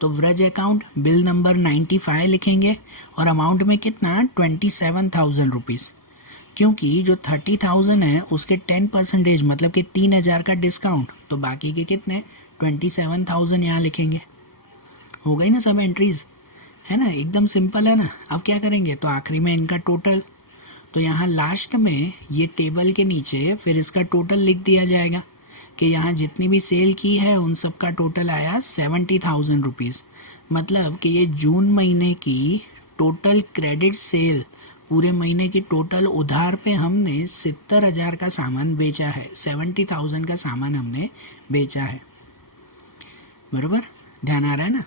तो व्रज अकाउंट बिल नंबर 95 लिखेंगे और अमाउंट में कितना 27,000 रुपीज़, क्योंकि जो 30,000 है उसके 10% मतलब कि 3,000 का डिस्काउंट, तो बाकी के कितने 27,000 यहाँ लिखेंगे। हो गई ना सब एंट्रीज, है ना, एकदम सिंपल है ना। अब क्या करेंगे, तो आखिरी में इनका टोटल, तो यहाँ लास्ट में ये टेबल के नीचे फिर इसका टोटल लिख दिया जाएगा कि यहाँ जितनी भी सेल की है उन सब का टोटल आया 70,000 रुपीज़। मतलब कि ये जून महीने की टोटल क्रेडिट सेल, पूरे महीने की टोटल उधार पे हमने 70,000 का सामान बेचा है, 70,000 का सामान हमने बेचा है। बराबर, ध्यान आ रहा है ना।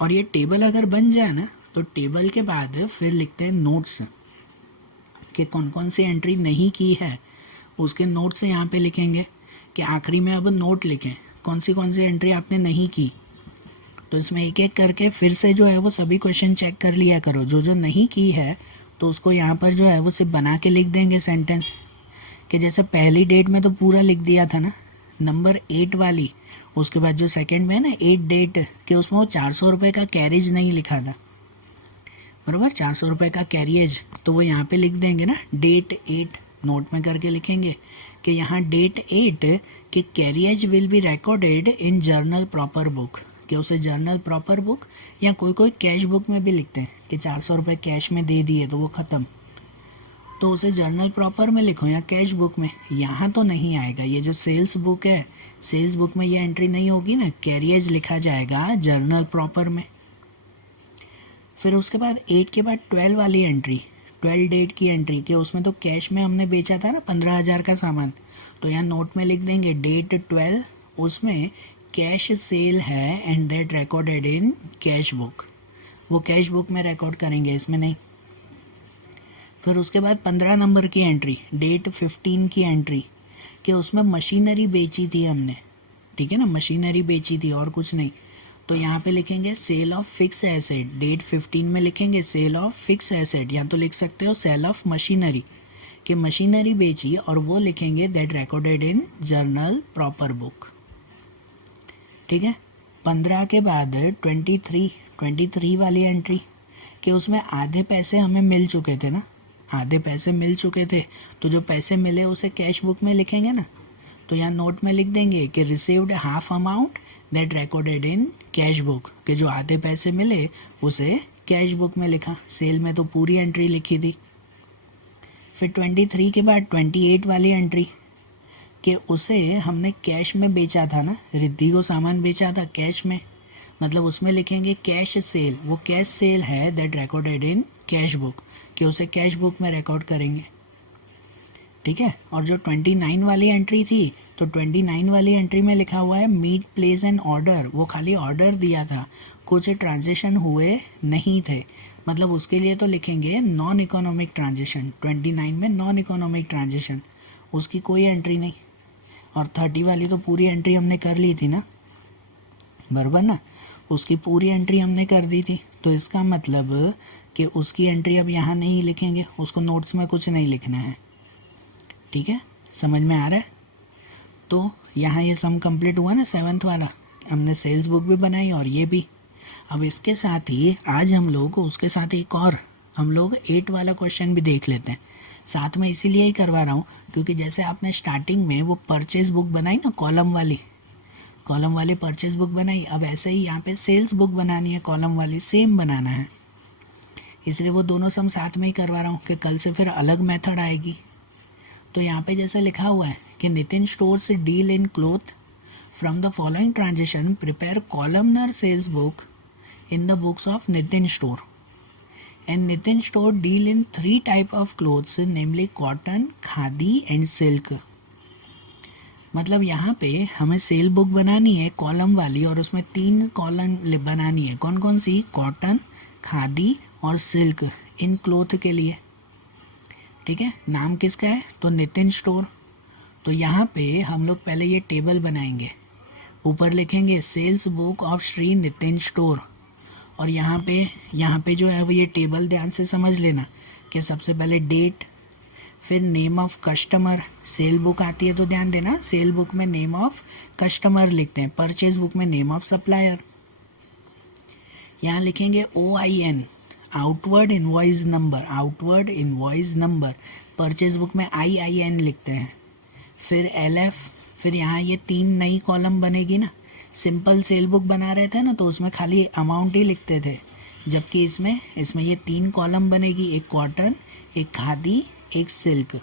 और ये टेबल अगर बन जाए ना, तो टेबल के बाद फिर लिखते हैं नोट्स कि कौन कौन सी एंट्री नहीं की है, उसके नोट्स यहाँ पे लिखेंगे कि आखिरी में अब नोट लिखें कौन सी एंट्री आपने नहीं की। तो इसमें एक एक करके फिर से जो है वो सभी क्वेश्चन चेक कर लिया करो, जो जो नहीं की है तो उसको यहाँ पर जो है वो सिर्फ बना के लिख देंगे सेंटेंस, कि जैसे पहली डेट में तो पूरा लिख दिया था ना, नंबर 8 वाली, उसके बाद जो सेकंड में है ना 8 डेट के, उसमें वो 400 रुपये का कैरेज नहीं लिखा था, बराबर, 400 रुपये का कैरिएज, तो वो यहाँ पे लिख देंगे ना डेट 8, नोट में करके लिखेंगे कि यहाँ डेट 8 कि carriage will be recorded in journal proper book, कि उसे जर्नल प्रॉपर बुक या कोई कोई कैश बुक में भी लिखते हैं कि 400 रुपये कैश में दे दिए तो वो ख़त्म, तो उसे जर्नल प्रॉपर में लिखो या कैश बुक में। यहाँ तो नहीं आएगा, ये जो सेल्स बुक है, सेल्स बुक में ये एंट्री नहीं होगी ना, कैरिएज लिखा जाएगा जर्नल प्रॉपर में। फिर उसके बाद 8 के बाद 12 वाली एंट्री, 12 डेट की एंट्री, कि उसमें तो कैश में हमने बेचा था ना 15,000 का सामान, तो यहाँ नोट में लिख देंगे डेट 12, उसमें कैश सेल है and date recorded in cash book, वो कैश बुक में रिकॉर्ड करेंगे, इसमें नहीं। फिर उसके बाद 15 नंबर की एंट्री, डेट 15 की एंट्री, कि उसमें मशीनरी बेची थी हमने, ठीक है ना, मशीनरी बेची थी और कुछ नहीं, तो यहाँ पे लिखेंगे sale of fix asset, date 15 में लिखेंगे सेल ऑफ फिक्स एसेट, या तो लिख सकते हो सेल ऑफ मशीनरी, कि मशीनरी बेची, और वो लिखेंगे that recorded in journal proper book, ठीक है। 15 के बाद 23 वाली एंट्री, कि उसमें आधे पैसे हमें मिल चुके थे ना, आधे पैसे मिल चुके थे, तो जो पैसे मिले उसे कैश बुक में लिखेंगे ना, तो यहाँ नोट में लिख देंगे कि received half amount that recorded in cash book, कि जो आधे पैसे मिले उसे कैश बुक में लिखा, सेल में तो पूरी एंट्री लिखी थी। फिर 23 के बाद 28 वाली एंट्री, कि उसे हमने कैश में बेचा था ना, रिद्धि को सामान बेचा था कैश में, मतलब उसमें लिखेंगे कैश सेल, वो कैश सेल है that recorded in cash book, कि उसे कैश बुक में रिकॉर्ड करेंगे, ठीक है। और जो 29 वाली एंट्री थी, तो 29 वाली एंट्री में लिखा हुआ है मीट प्लेस एंड ऑर्डर, वो खाली ऑर्डर दिया था, कुछ ट्रांजेक्शन हुए नहीं थे, मतलब उसके लिए तो लिखेंगे नॉन इकोनॉमिक ट्रांजेक्शन, 29 में नॉन इकोनॉमिक ट्रांजेक्शन, उसकी कोई एंट्री नहीं। और 30 वाली तो पूरी एंट्री हमने कर ली थी ना, बराबर ना, उसकी पूरी एंट्री हमने कर दी थी, तो इसका मतलब कि उसकी एंट्री अब यहाँ नहीं लिखेंगे, उसको नोट्स में कुछ नहीं लिखना है, ठीक है, समझ में आ रहा है। तो यहाँ ये सम कंप्लीट हुआ ना 7th वाला, हमने सेल्स बुक भी बनाई और ये भी। अब इसके साथ ही आज हम लोग उसके साथ एक और हम लोग 8 वाला क्वेश्चन भी देख लेते हैं साथ में, इसीलिए ही करवा रहा हूँ क्योंकि जैसे आपने स्टार्टिंग में वो परचेज बुक बनाई ना, कॉलम वाली परचेज बुक बनाई, अब ऐसे ही यहाँ पे सेल्स बुक बनानी है, कॉलम वाली सेम बनाना है, इसलिए वो दोनों सम साथ में ही करवा रहा हूँ कि कल से फिर अलग मेथड आएगी। तो यहाँ पे जैसे लिखा हुआ है कि Nitin stores deal in cloth from the following transaction prepare columnar sales book in the books of Nitin store, and Nitin store deal in 3 type of clothes namely cotton, khadi and silk। मतलब यहाँ पे हमें सेल बुक बनानी है column वाली और उसमें 3 column बनानी है, कौन कौन सी, कॉटन, खादी और सिल्क, इन क्लोथ के लिए, ठीक है। नाम किसका है, तो नितिन स्टोर। तो यहाँ पे हम लोग पहले ये टेबल बनाएंगे, ऊपर लिखेंगे sales book of Shri Nitin store, और यहाँ पे जो है वो ये टेबल ध्यान से समझ लेना कि सबसे पहले डेट, फिर name of customer, cell book आती है तो ध्यान देना, सेल बुक में नेम ऑफ कस्टमर लिखते हैं, परचेज बुक में नेम ऑफ सप्लायर, यहाँ लिखेंगे OIN, outward invoice number, outward invoice number. Purchase book में IIN लिखते हैं। फिर LF, फिर यहाँ ये 3 नई कॉलम बनेगी ना। सिंपल सेल बुक बना रहे थे ना तो उसमें खाली अमाउंट ही लिखते थे, जबकि इसमें ये 3 कॉलम बनेगी, एक कॉटन, एक खादी, एक सिल्क।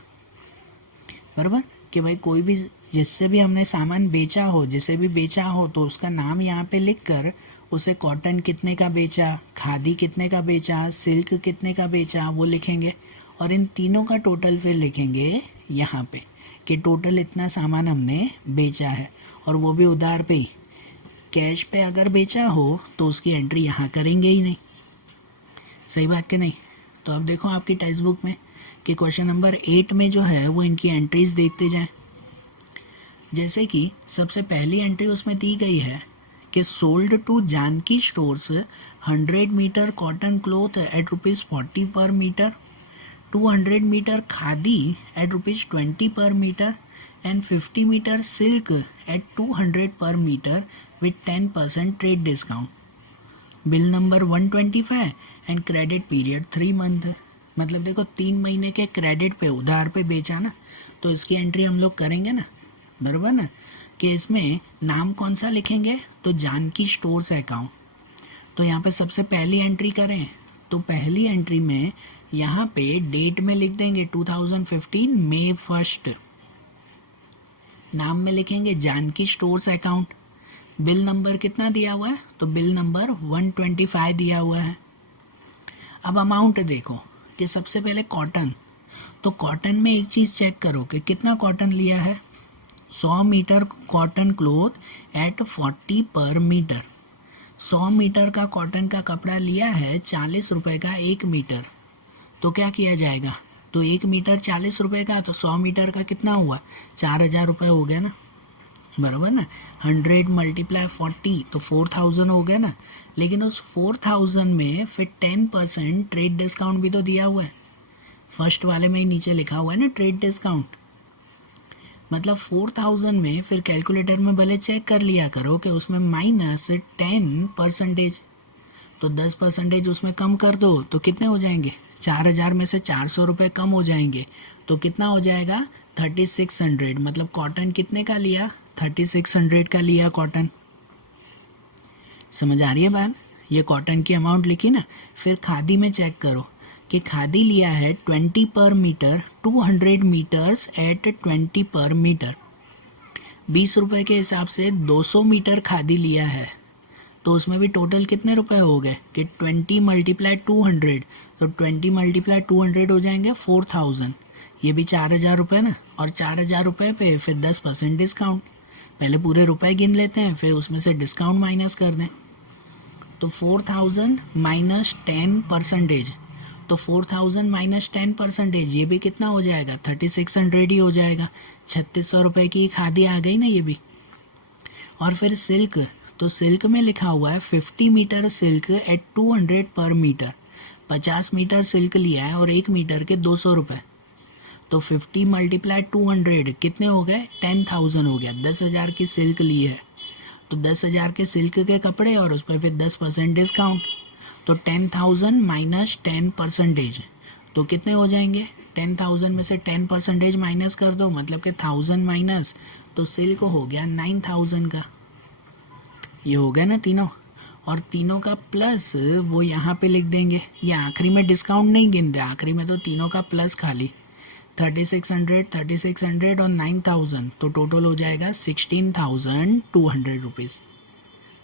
बराबर कि भाई कोई भी जिससे भी हमने सामान बेचा हो, जिसे भी बेचा हो, तो उसका नाम यहाँ पे लिख कर उसे कॉटन कितने का बेचा, खादी कितने का बेचा, सिल्क कितने का बेचा, वो लिखेंगे। और इन तीनों का टोटल फिर लिखेंगे यहाँ पे कि टोटल इतना सामान हमने बेचा है, और वो भी उधार पे ही। कैश पे अगर बेचा हो तो उसकी एंट्री यहाँ करेंगे ही नहीं। सही बात कि नहीं? तो अब देखो आपकी टेक्स्ट बुक में कि क्वेश्चन नंबर 8 में जो है वो इनकी एंट्रीज देखते जाएं। जैसे कि सबसे पहली एंट्री उसमें दी गई है कि sold to Janaki stores 100 metre cotton cloth at ₹40 per metre, 200 metre khadi at ₹20 per metre, and 50 metre silk at 200 per metre with 10% trade discount. Bill number 125 and credit period 3 month. मतलब देखो 3 महीने के क्रेडिट पे, उधार पे बेचा ना, तो इसकी एंट्री हम लोग करेंगे ना, बराबर ना। कि इसमें नाम कौन सा लिखेंगे, तो जानकी स्टोर्स अकाउंट। तो यहाँ पे सबसे पहली एंट्री करें तो पहली एंट्री में यहाँ पे डेट में लिख देंगे 2015 मई 1। नाम में लिखेंगे Janaki stores account. Bill number कितना दिया हुआ है, तो बिल नंबर 125 दिया हुआ है। अब अमाउंट देखो कि सबसे पहले कॉटन, तो कॉटन में एक चीज़ चेक करो कि कितना कॉटन लिया है। 100 metre cotton cloth at 40 per metre. 100 metre का कॉटन का कपड़ा लिया है 40 रुपये का 1 मीटर। तो क्या किया जाएगा, तो 1 मीटर 40 रुपये का, तो 100 मीटर का कितना हुआ, 4000 रुपये हो गया ना, बराबर ना। 100 × 40 तो 4000 हो गया ना। लेकिन उस 4000 में फिर 10% ट्रेड डिस्काउंट भी तो दिया हुआ है। फर्स्ट वाले में ही नीचे लिखा हुआ है ना ट्रेड डिस्काउंट। मतलब 4000 में फिर कैलकुलेटर में भले चेक कर लिया करो कि उसमें -10%, तो 10% उसमें कम कर दो तो कितने हो जाएंगे, 4000 में से 400 रुपये कम हो जाएंगे, तो कितना हो जाएगा 3600। मतलब कॉटन कितने का लिया, 3600 का लिया कॉटन। समझ आ रही है बात? ये कॉटन की अमाउंट लिखी ना। फिर खादी में चेक करो कि खादी लिया है 20 per metre, 200 metres eight 20 per metre. 20 रुपये के हिसाब से 200 मीटर खादी लिया है, तो उसमें भी टोटल कितने रुपए हो गए कि 20 × 200, तो 20 × 200 हो जाएंगे 4000। ये भी 4000 रुपये ना, और 4000 रुपये पे फिर 10% डिस्काउंट। पहले पूरे रुपए गिन लेते हैं, फिर उसमें से डिस्काउंट माइनस कर दें। तो 4000 माइनस 10%, तो 4000 माइनस 10%, ये भी कितना हो जाएगा, 3600 ही हो जाएगा। 3600 रुपये की खादी आ गई ना ये भी। और फिर सिल्क, तो सिल्क में लिखा हुआ है 50 metre silk at 200 per metre. 50 metre silk लिया है और 1 मीटर के 200 रुपये, तो 50 × 200 कितने हो गए, 10,000 हो गया। 10,000 की सिल्क ली है, तो 10,000 के सिल्क के कपड़े और उस पर फिर 10% डिस्काउंट, तो 10,000 माइनस 10%, तो कितने हो जाएंगे, 10,000 में से 10% माइनस कर दो, मतलब कि 1000 माइनस, तो सिल्क हो गया 9000 का। ये हो गया ना तीनों, और तीनों का प्लस वो यहाँ पे लिख देंगे। ये आखिरी में डिस्काउंट नहीं गिनते, आखिरी में तो तीनों का प्लस खाली 3600 और 9000, तो टोटल हो जाएगा 16,200 रुपीज़।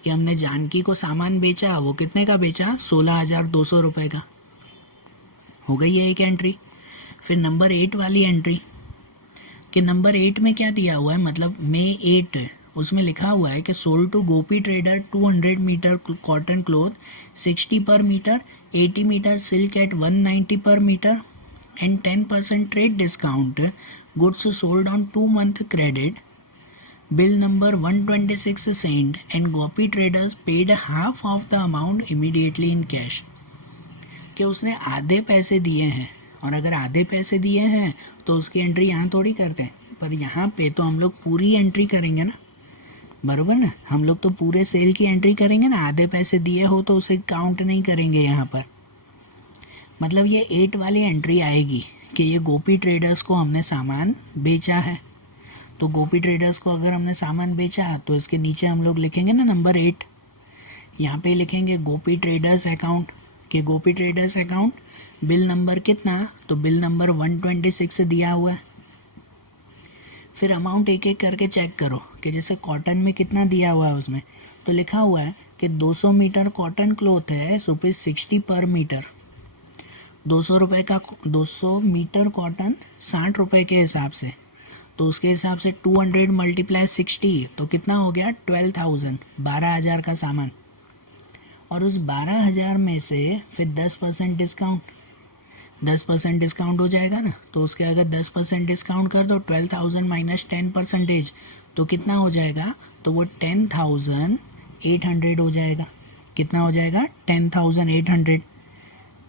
कि हमने जानकी को सामान बेचा, वो कितने का बेचा, 16,200 रुपये का। हो गई है एक एंट्री। फिर नंबर 8 वाली एंट्री, कि नंबर 8 में क्या दिया हुआ है, मतलब मई 8, उसमें लिखा हुआ है कि sold to Gopi trader 200 metre cotton cloth 60 per metre, 80 metre silk at 190 per metre, and 10% trade discount, goods sold on 2 month credit. Bill number 126 sent and Gopi traders paid half of the amount immediately in cash. कि उसने आधे पैसे दिए हैं, और अगर आधे पैसे दिए हैं तो उसकी एंट्री यहाँ थोड़ी करते हैं, पर यहाँ पे तो हम लोग पूरी एंट्री करेंगे ना। बरोबर ना। हम लोग तो पूरे सेल की एंट्री करेंगे ना, आधे पैसे दिए हो तो उसे काउंट नहीं करेंगे यहाँ पर। मतलब ये 8 वाली एंट्री आएगी कि ये गोपी ट्रेडर्स को हमने सामान बेचा है। तो गोपी ट्रेडर्स को अगर हमने सामान बेचा तो इसके नीचे हम लोग लिखेंगे ना नंबर 8, यहाँ पे लिखेंगे गोपी ट्रेडर्स अकाउंट कि गोपी ट्रेडर्स अकाउंट बिल नंबर कितना, तो बिल नंबर 126 दिया हुआ है। फिर अमाउंट एक एक करके चेक करो कि जैसे कॉटन में कितना दिया हुआ है उसमें, तो लिखा हुआ है कि 200 मीटर कॉटन क्लॉथ है ₹60 पर मीटर। 200 रुपये का 200 मीटर कॉटन 60 रुपये के हिसाब से, तो उसके हिसाब से 200 मल्टीप्लाई 60 तो कितना हो गया 12,000, 12,000 का सामान। और उस 12,000 में से फिर 10% डिस्काउंट, 10% डिस्काउंट हो जाएगा ना, तो उसके अगर 10% डिस्काउंट कर दो 12,000 माइनस 10% तो कितना हो जाएगा, तो वो 10,800 हो जाएगा। कितना हो जाएगा 10,800,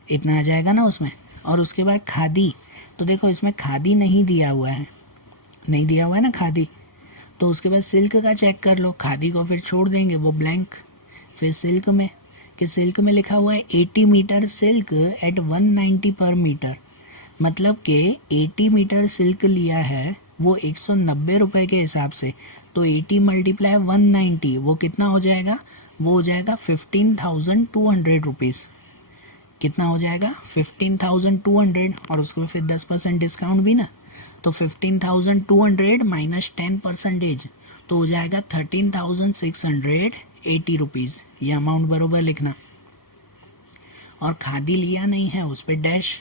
इतना आ जाएगा ना उसमें। और उसके बाद खादी, तो देखो इसमें खादी नहीं दिया हुआ है, नहीं दिया हुआ है ना खादी, तो उसके बाद सिल्क का चेक कर लो, खादी को फिर छोड़ देंगे वो ब्लैंक। फिर सिल्क में कि सिल्क में लिखा हुआ है 80 metre silk at 190 per metre, मतलब कि 80 मीटर सिल्क लिया है वो 190 रुपये के हिसाब से, तो 80 मल्टीप्लाई 190 वो कितना हो जाएगा, वो हो जाएगा 15,200 रुपीज़। कितना हो जाएगा 15,200, और उसके बाद फिर 10% डिस्काउंट भी ना, तो 15,200 माइनस 10% तो हो जाएगा 13,680 रुपीज़। ये अमाउंट बरोबर लिखना। और खादी लिया नहीं है उस पर डैश,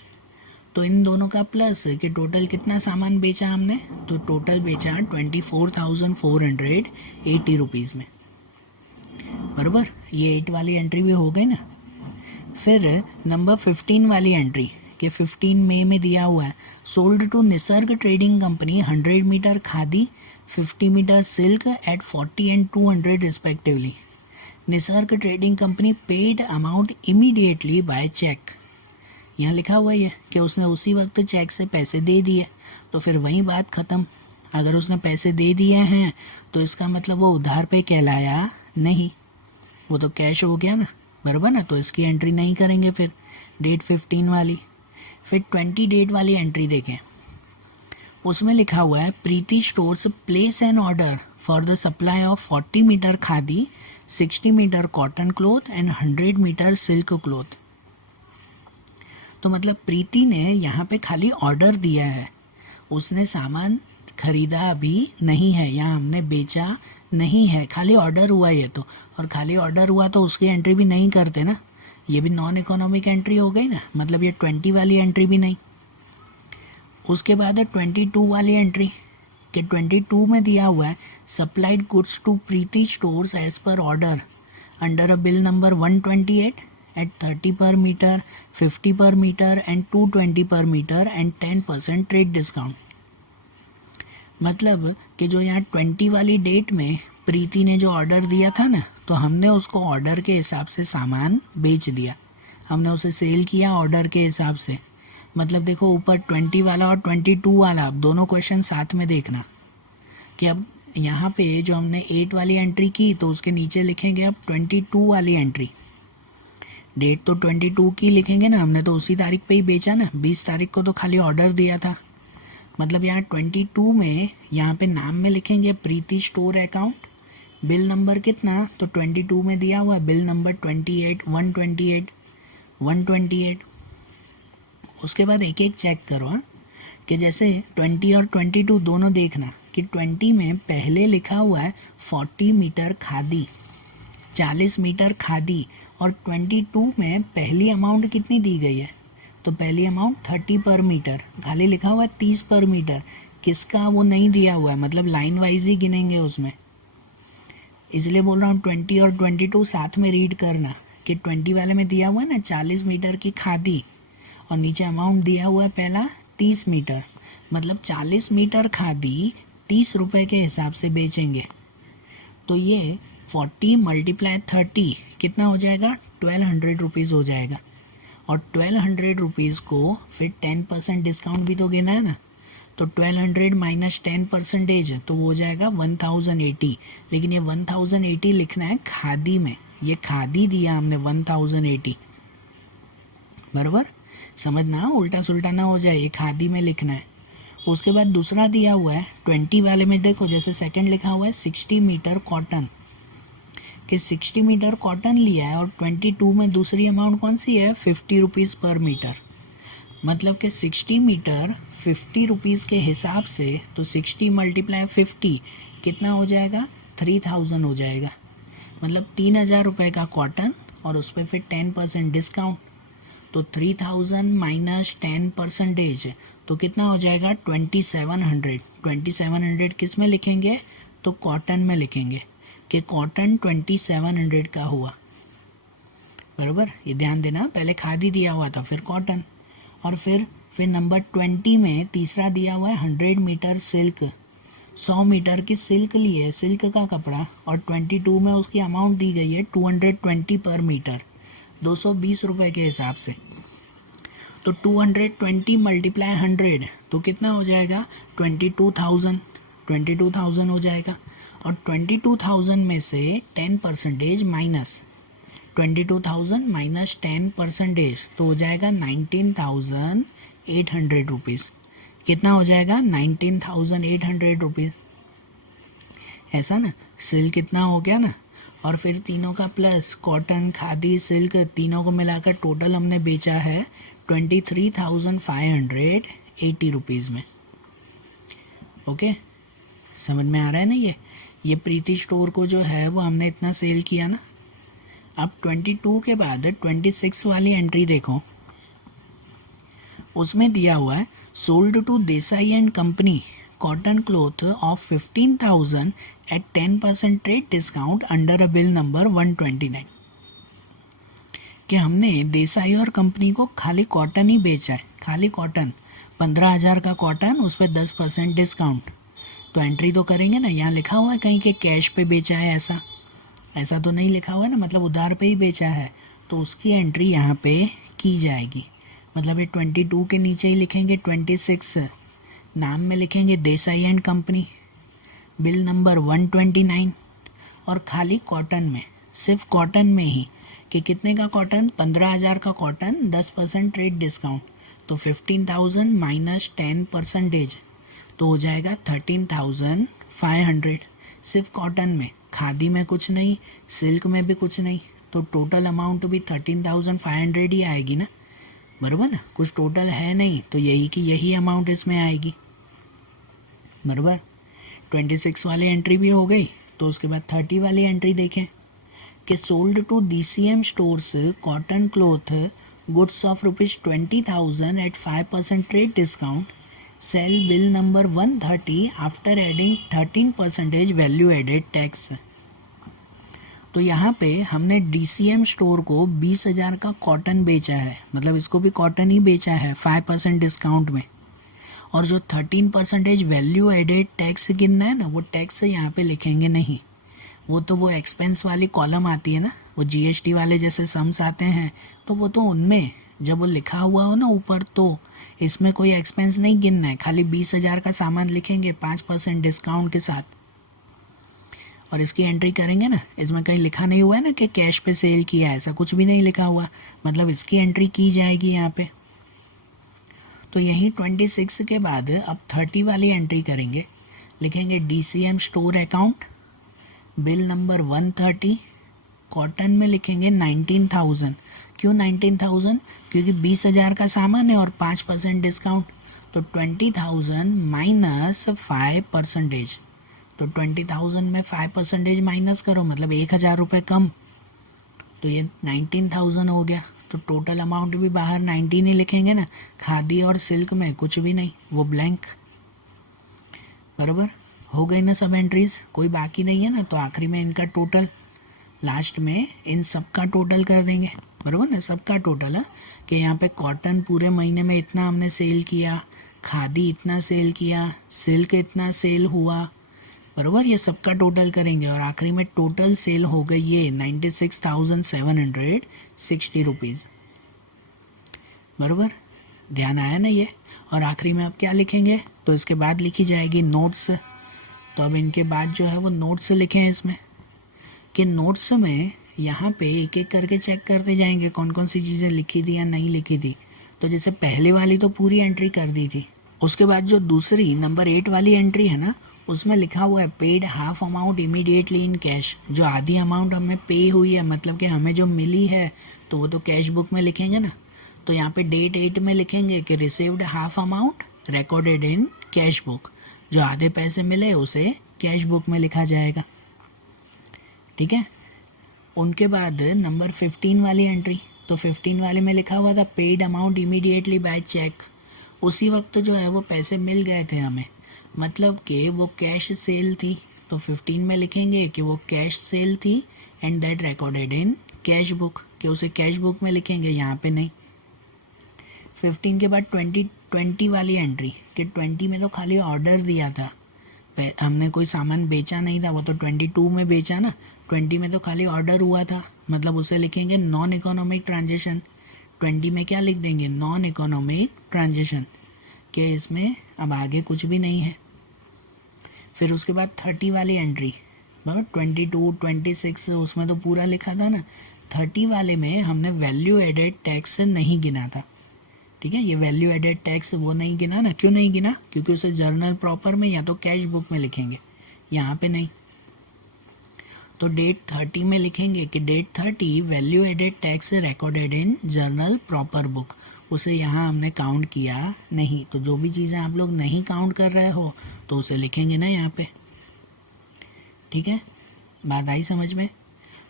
तो इन दोनों का प्लस कि टोटल कितना सामान बेचा हमने, तो टोटल बेचा 24,480 रुपीज़ में। बराबर, ये 8 वाली एंट्री भी हो गई ना। फिर नंबर 15 वाली एंट्री कि 15 मई में दिया हुआ है sold to Nisarg trading company 100 metre khadi 50 metre silk at 40 and 200 respectively. Nisarg trading company paid amount immediately by cheque. यहाँ लिखा हुआ है कि उसने उसी वक्त चेक से पैसे दे दिए, तो फिर वही बात ख़त्म। अगर उसने पैसे दे दिए हैं तो इसका मतलब वो उधार पे कहलाया नहीं, वो तो कैश हो गया ना, बराबर ना। तो इसकी एंट्री नहीं करेंगे फिर डेट 15 वाली। फिर 20 डेट वाली एंट्री देखें, उसमें लिखा हुआ है Preeti stores place an order for the supply of 40 metre khadi 60 metre cotton cloth and 100 metre silk cloth. तो मतलब प्रीति ने यहाँ पे खाली ऑर्डर दिया है, उसने सामान खरीदा अभी नहीं है, यहाँ हमने बेचा नहीं है, खाली ऑर्डर हुआ ये तो। और खाली ऑर्डर हुआ तो उसकी एंट्री भी नहीं करते ना, ये भी नॉन इकोनॉमिक एंट्री हो गई ना, मतलब ये 20 वाली एंट्री भी नहीं। उसके बाद है 22 वाली एंट्री कि 22 में दिया हुआ है supplied goods to Preeti stores as per order under a bill number 128 at 30 per metre 50 पर मीटर एंड 220 पर मीटर एंड 10% ट्रेड डिस्काउंट। मतलब कि जो यहाँ 20 वाली डेट में प्रीति ने जो ऑर्डर दिया था ना, तो हमने उसको ऑर्डर के हिसाब से सामान बेच दिया, हमने उसे सेल किया ऑर्डर के हिसाब से। मतलब देखो ऊपर 20 वाला और 22 वाला, अब दोनों क्वेश्चन साथ में देखना कि अब यहाँ पे जो हमने 8 वाली एंट्री की तो उसके नीचे लिखेंगे अब 22 वाली एंट्री। डेट तो 22 की लिखेंगे ना, हमने तो उसी तारीख पे ही बेचा ना, 20 तारीख को तो खाली ऑर्डर दिया था। मतलब यहाँ 22 में यहाँ पे नाम में लिखेंगे प्रीति स्टोर अकाउंट, बिल नंबर कितना, तो 22 में दिया हुआ बिल नंबर 128। उसके बाद एक एक चेक करो कि जैसे 20 और 22 दोनों देखना कि 20 में पहले लिखा हुआ है 40 मीटर खादी 40 मीटर खादी, और 22 में पहली अमाउंट कितनी दी गई है, तो पहली अमाउंट 30 पर मीटर, खाली लिखा हुआ है 30 पर मीटर, किसका वो नहीं दिया हुआ है, मतलब लाइन वाइज ही गिनेंगे उसमें, इसलिए बोल रहा हूँ 20 और 22 साथ में रीड करना कि 20 वाले में दिया हुआ है ना 40 मीटर की खादी, और नीचे अमाउंट दिया हुआ है पहला 30 मीटर, मतलब 40 मीटर खादी 30 रुपये के हिसाब से बेचेंगे। तो ये 40 मल्टीप्लाई 30 कितना हो जाएगा 1200 रुपीज़ हो जाएगा। और 1200 रुपीज़ को फिर 10% डिस्काउंट भी तो गिना है ना, तो 1200 माइनस 10% तो वो हो जाएगा 1080। लेकिन ये 1080 लिखना है खादी में, ये खादी दिया हमने 1080, बराबर। समझना उल्टा सुल्टा ना हो जाए, ये खादी में लिखना है। उसके बाद दूसरा दिया हुआ है 20 वाले में, देखो जैसे सेकंड लिखा हुआ है 60 मीटर कॉटन, कि 60 मीटर कॉटन लिया है और 22 में दूसरी अमाउंट कौन सी है 50 रुपीज़ पर मीटर। मतलब कि 60 मीटर 50 रुपीज़ के हिसाब से, तो 60 मल्टीप्लाई 50 कितना हो जाएगा 3000 हो जाएगा। मतलब 3000 रुपये का कॉटन और उस पर फिर 10% डिस्काउंट, तो 3000 माइनस 10% तो कितना हो जाएगा 2700। 2700 किस में लिखेंगे, तो कॉटन में लिखेंगे कि कॉटन 2700 का हुआ, बराबर। ये ध्यान देना, पहले खादी दिया हुआ था फिर कॉटन, और फिर नंबर 20 में तीसरा दिया हुआ है 100 मीटर सिल्क, 100 मीटर की सिल्क ली है, सिल्क का कपड़ा, और 22 में उसकी अमाउंट दी गई है 220 पर मीटर, 220 रुपये के हिसाब से। तो 220 मल्टीप्लाई 100 तो कितना हो जाएगा 22,000 हो जाएगा। और 22,000 में से 10% माइनस 22,000 माइनस 10% तो हो जाएगा 19,800 रुपीज़। कितना हो जाएगा 19,800 रुपीज़, ऐसा ना। सिल्क कितना हो गया ना, और फिर तीनों का प्लस, कॉटन खादी सिल्क तीनों को मिलाकर टोटल हमने बेचा है 23,580 रुपीज़ में। ओके, समझ में आ रहा है ना। ये प्रीति स्टोर को जो है वो हमने इतना सेल किया ना। अब 22 के बाद 26 वाली एंट्री देखो, उसमें दिया हुआ है sold to Desai and company cotton cloth of 15,000 at 10% trade discount under a bill number 129, कि हमने देसाई और कंपनी को खाली कॉटन ही बेचा है, खाली कॉटन 15,000 का कॉटन, उस पर 10% डिस्काउंट। तो एंट्री तो करेंगे ना, यहाँ लिखा हुआ है कहीं कि कैश पे बेचा है, ऐसा तो नहीं लिखा हुआ है ना, मतलब उधार पे ही बेचा है, तो उसकी एंट्री यहाँ पे की जाएगी। मतलब ये 22 के नीचे ही लिखेंगे 26, नाम में लिखेंगे Desai and company, bill number 129, और खाली कॉटन में, सिर्फ कॉटन में ही, कि कितने का कॉटन 15,000 का कॉटन, 10% ट्रेड डिस्काउंट, तो 15,000 माइनस 10% तो हो जाएगा 13,500, सिर्फ कॉटन में, खादी में कुछ नहीं, सिल्क में भी कुछ नहीं, तो टोटल अमाउंट भी 13,500 ही आएगी ना, बराबर ना। कुछ टोटल है नहीं, तो यही की यही अमाउंट इसमें आएगी, बराबर। 26 वाली एंट्री भी हो गई। तो उसके बाद 30 वाली एंट्री देखें कि sold to DCM stores cotton cloth goods of ₹20,000 at 5% trade discount, sale bill number 130 after adding 13% value added tax. तो यहाँ पे हमने DCM स्टोर को 20,000 का कॉटन बेचा है, मतलब इसको भी कॉटन ही बेचा है 5% डिस्काउंट में, और जो 13% वैल्यू एडेड टैक्स गिनना है ना, वो टैक्स यहाँ पे लिखेंगे नहीं, वो तो वो एक्सपेंस वाली कॉलम आती है ना, वो GST वाले जैसे सम्स आते हैं, तो वो तो उनमें जब वो लिखा हुआ हो ना ऊपर, तो इसमें कोई एक्सपेंस नहीं गिनना है, खाली 20,000 का सामान लिखेंगे 5% डिस्काउंट के साथ, और इसकी एंट्री करेंगे ना। इसमें कहीं लिखा नहीं हुआ है ना कि कैश पे सेल किया है, ऐसा कुछ भी नहीं लिखा हुआ, मतलब इसकी एंट्री की जाएगी यहाँ पे। तो यहीं 26 के बाद अब 30 वाली एंट्री करेंगे, लिखेंगे DCM store account, bill number 130, cotton में लिखेंगे 19,000। क्यों 19,000? क्योंकि 20,000 का सामान है और 5% डिस्काउंट, तो 20,000 माइनस 5%, तो 20,000 में 5% माइनस करो, मतलब 1,000 रुपये कम, तो ये 19,000 हो गया। तो टोटल अमाउंट भी बाहर 19 ही लिखेंगे ना, खादी और सिल्क में कुछ भी नहीं, वो ब्लैंक, बराबर। हो गई ना सब एंट्रीज, कोई बाकी नहीं है ना, तो आखिरी में इनका टोटल, लास्ट में इन सब का टोटल कर देंगे, बराबर ना, सबका टोटल है कि यहाँ पे कॉटन पूरे महीने में इतना हमने सेल किया, खादी इतना सेल किया, सिल्क इतना सेल हुआ, बराबर। ये सबका टोटल करेंगे और आखिरी में टोटल सेल हो गई ये 96,760 रुपीज़, बराबर। ध्यान आया ना ये। और आखिरी में अब क्या लिखेंगे, तो इसके बाद लिखी जाएगी नोट्स। तो अब इनके बाद जो है वो नोट्स लिखे हैं इसमें, कि नोट्स में यहाँ पे एक एक करके चेक करते जाएंगे कौन कौन सी चीज़ें लिखी थी या नहीं लिखी थी। तो जैसे पहले वाली तो पूरी एंट्री कर दी थी, उसके बाद जो दूसरी नंबर 8 वाली एंट्री है ना, उसमें लिखा हुआ है paid half amount immediately in cash. जो आधी अमाउंट हमें पे हुई है, मतलब कि हमें जो मिली है, तो वो तो कैश बुक में लिखेंगे ना। तो यहाँ पे डेट 8 में लिखेंगे कि received half amount recorded in cash book. जो आधे पैसे मिले उसे कैश बुक में लिखा जाएगा, ठीक है। उनके बाद नंबर 15 वाली एंट्री, तो 15 वाले में लिखा हुआ था paid amount immediately by cheque. उसी वक्त जो है वो पैसे मिल गए थे हमें, मतलब कि वो कैश सेल थी। तो 15 में लिखेंगे कि वो कैश सेल थी and that recorded in cash book, कि उसे कैश बुक में लिखेंगे, यहाँ पे नहीं। 15 के बाद 20 वाली एंट्री, कि 20 में तो खाली ऑर्डर दिया था, हमने कोई सामान बेचा नहीं था, वो तो 22 में बेचा ना। 20 में तो खाली ऑर्डर हुआ था, मतलब उसे लिखेंगे नॉन इकोनॉमिक ट्रांजेक्शन। 20 में क्या लिख देंगे, नॉन इकोनॉमिक ट्रांजेक्शन, कि इसमें अब आगे कुछ भी नहीं है। फिर उसके बाद 30 वाली एंट्री, मतलब 22, 26 उसमें तो पूरा लिखा था ना। 30 वाले में हमने वैल्यू एडेड टैक्स नहीं गिना था, ठीक है। ये वैल्यू एडेड टैक्स वो नहीं गिना ना, क्यों नहीं गिना, क्योंकि उसे जर्नल प्रॉपर में या तो कैश बुक में लिखेंगे, यहाँ पे नहीं। तो डेट 30 में लिखेंगे कि date 30 value added tax recorded in journal proper book, उसे यहाँ हमने काउंट किया नहीं। तो जो भी चीज़ें आप लोग नहीं काउंट कर रहे हो तो उसे लिखेंगे ना यहाँ पे, ठीक है। बात आई समझ में।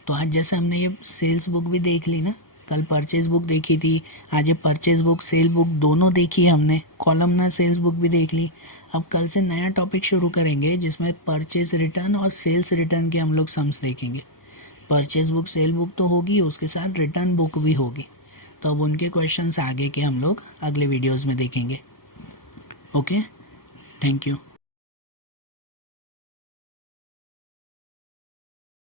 तो आज जैसे हमने ये सेल्स बुक भी देख ली ना, कल परचेज बुक देखी थी, आज ये परचेज बुक सेल बुक दोनों देखी हमने, कॉलमनर सेल्स बुक भी देख ली। अब कल से नया टॉपिक शुरू करेंगे जिसमें परचेज रिटर्न और सेल्स रिटर्न के हम लोग सम्स देखेंगे। परचेज बुक सेल बुक तो होगी, उसके साथ रिटर्न बुक भी होगी। तो अब उनके क्वेश्चंस आगे के हम लोग अगले वीडियोज़ में देखेंगे। Okay, thank you.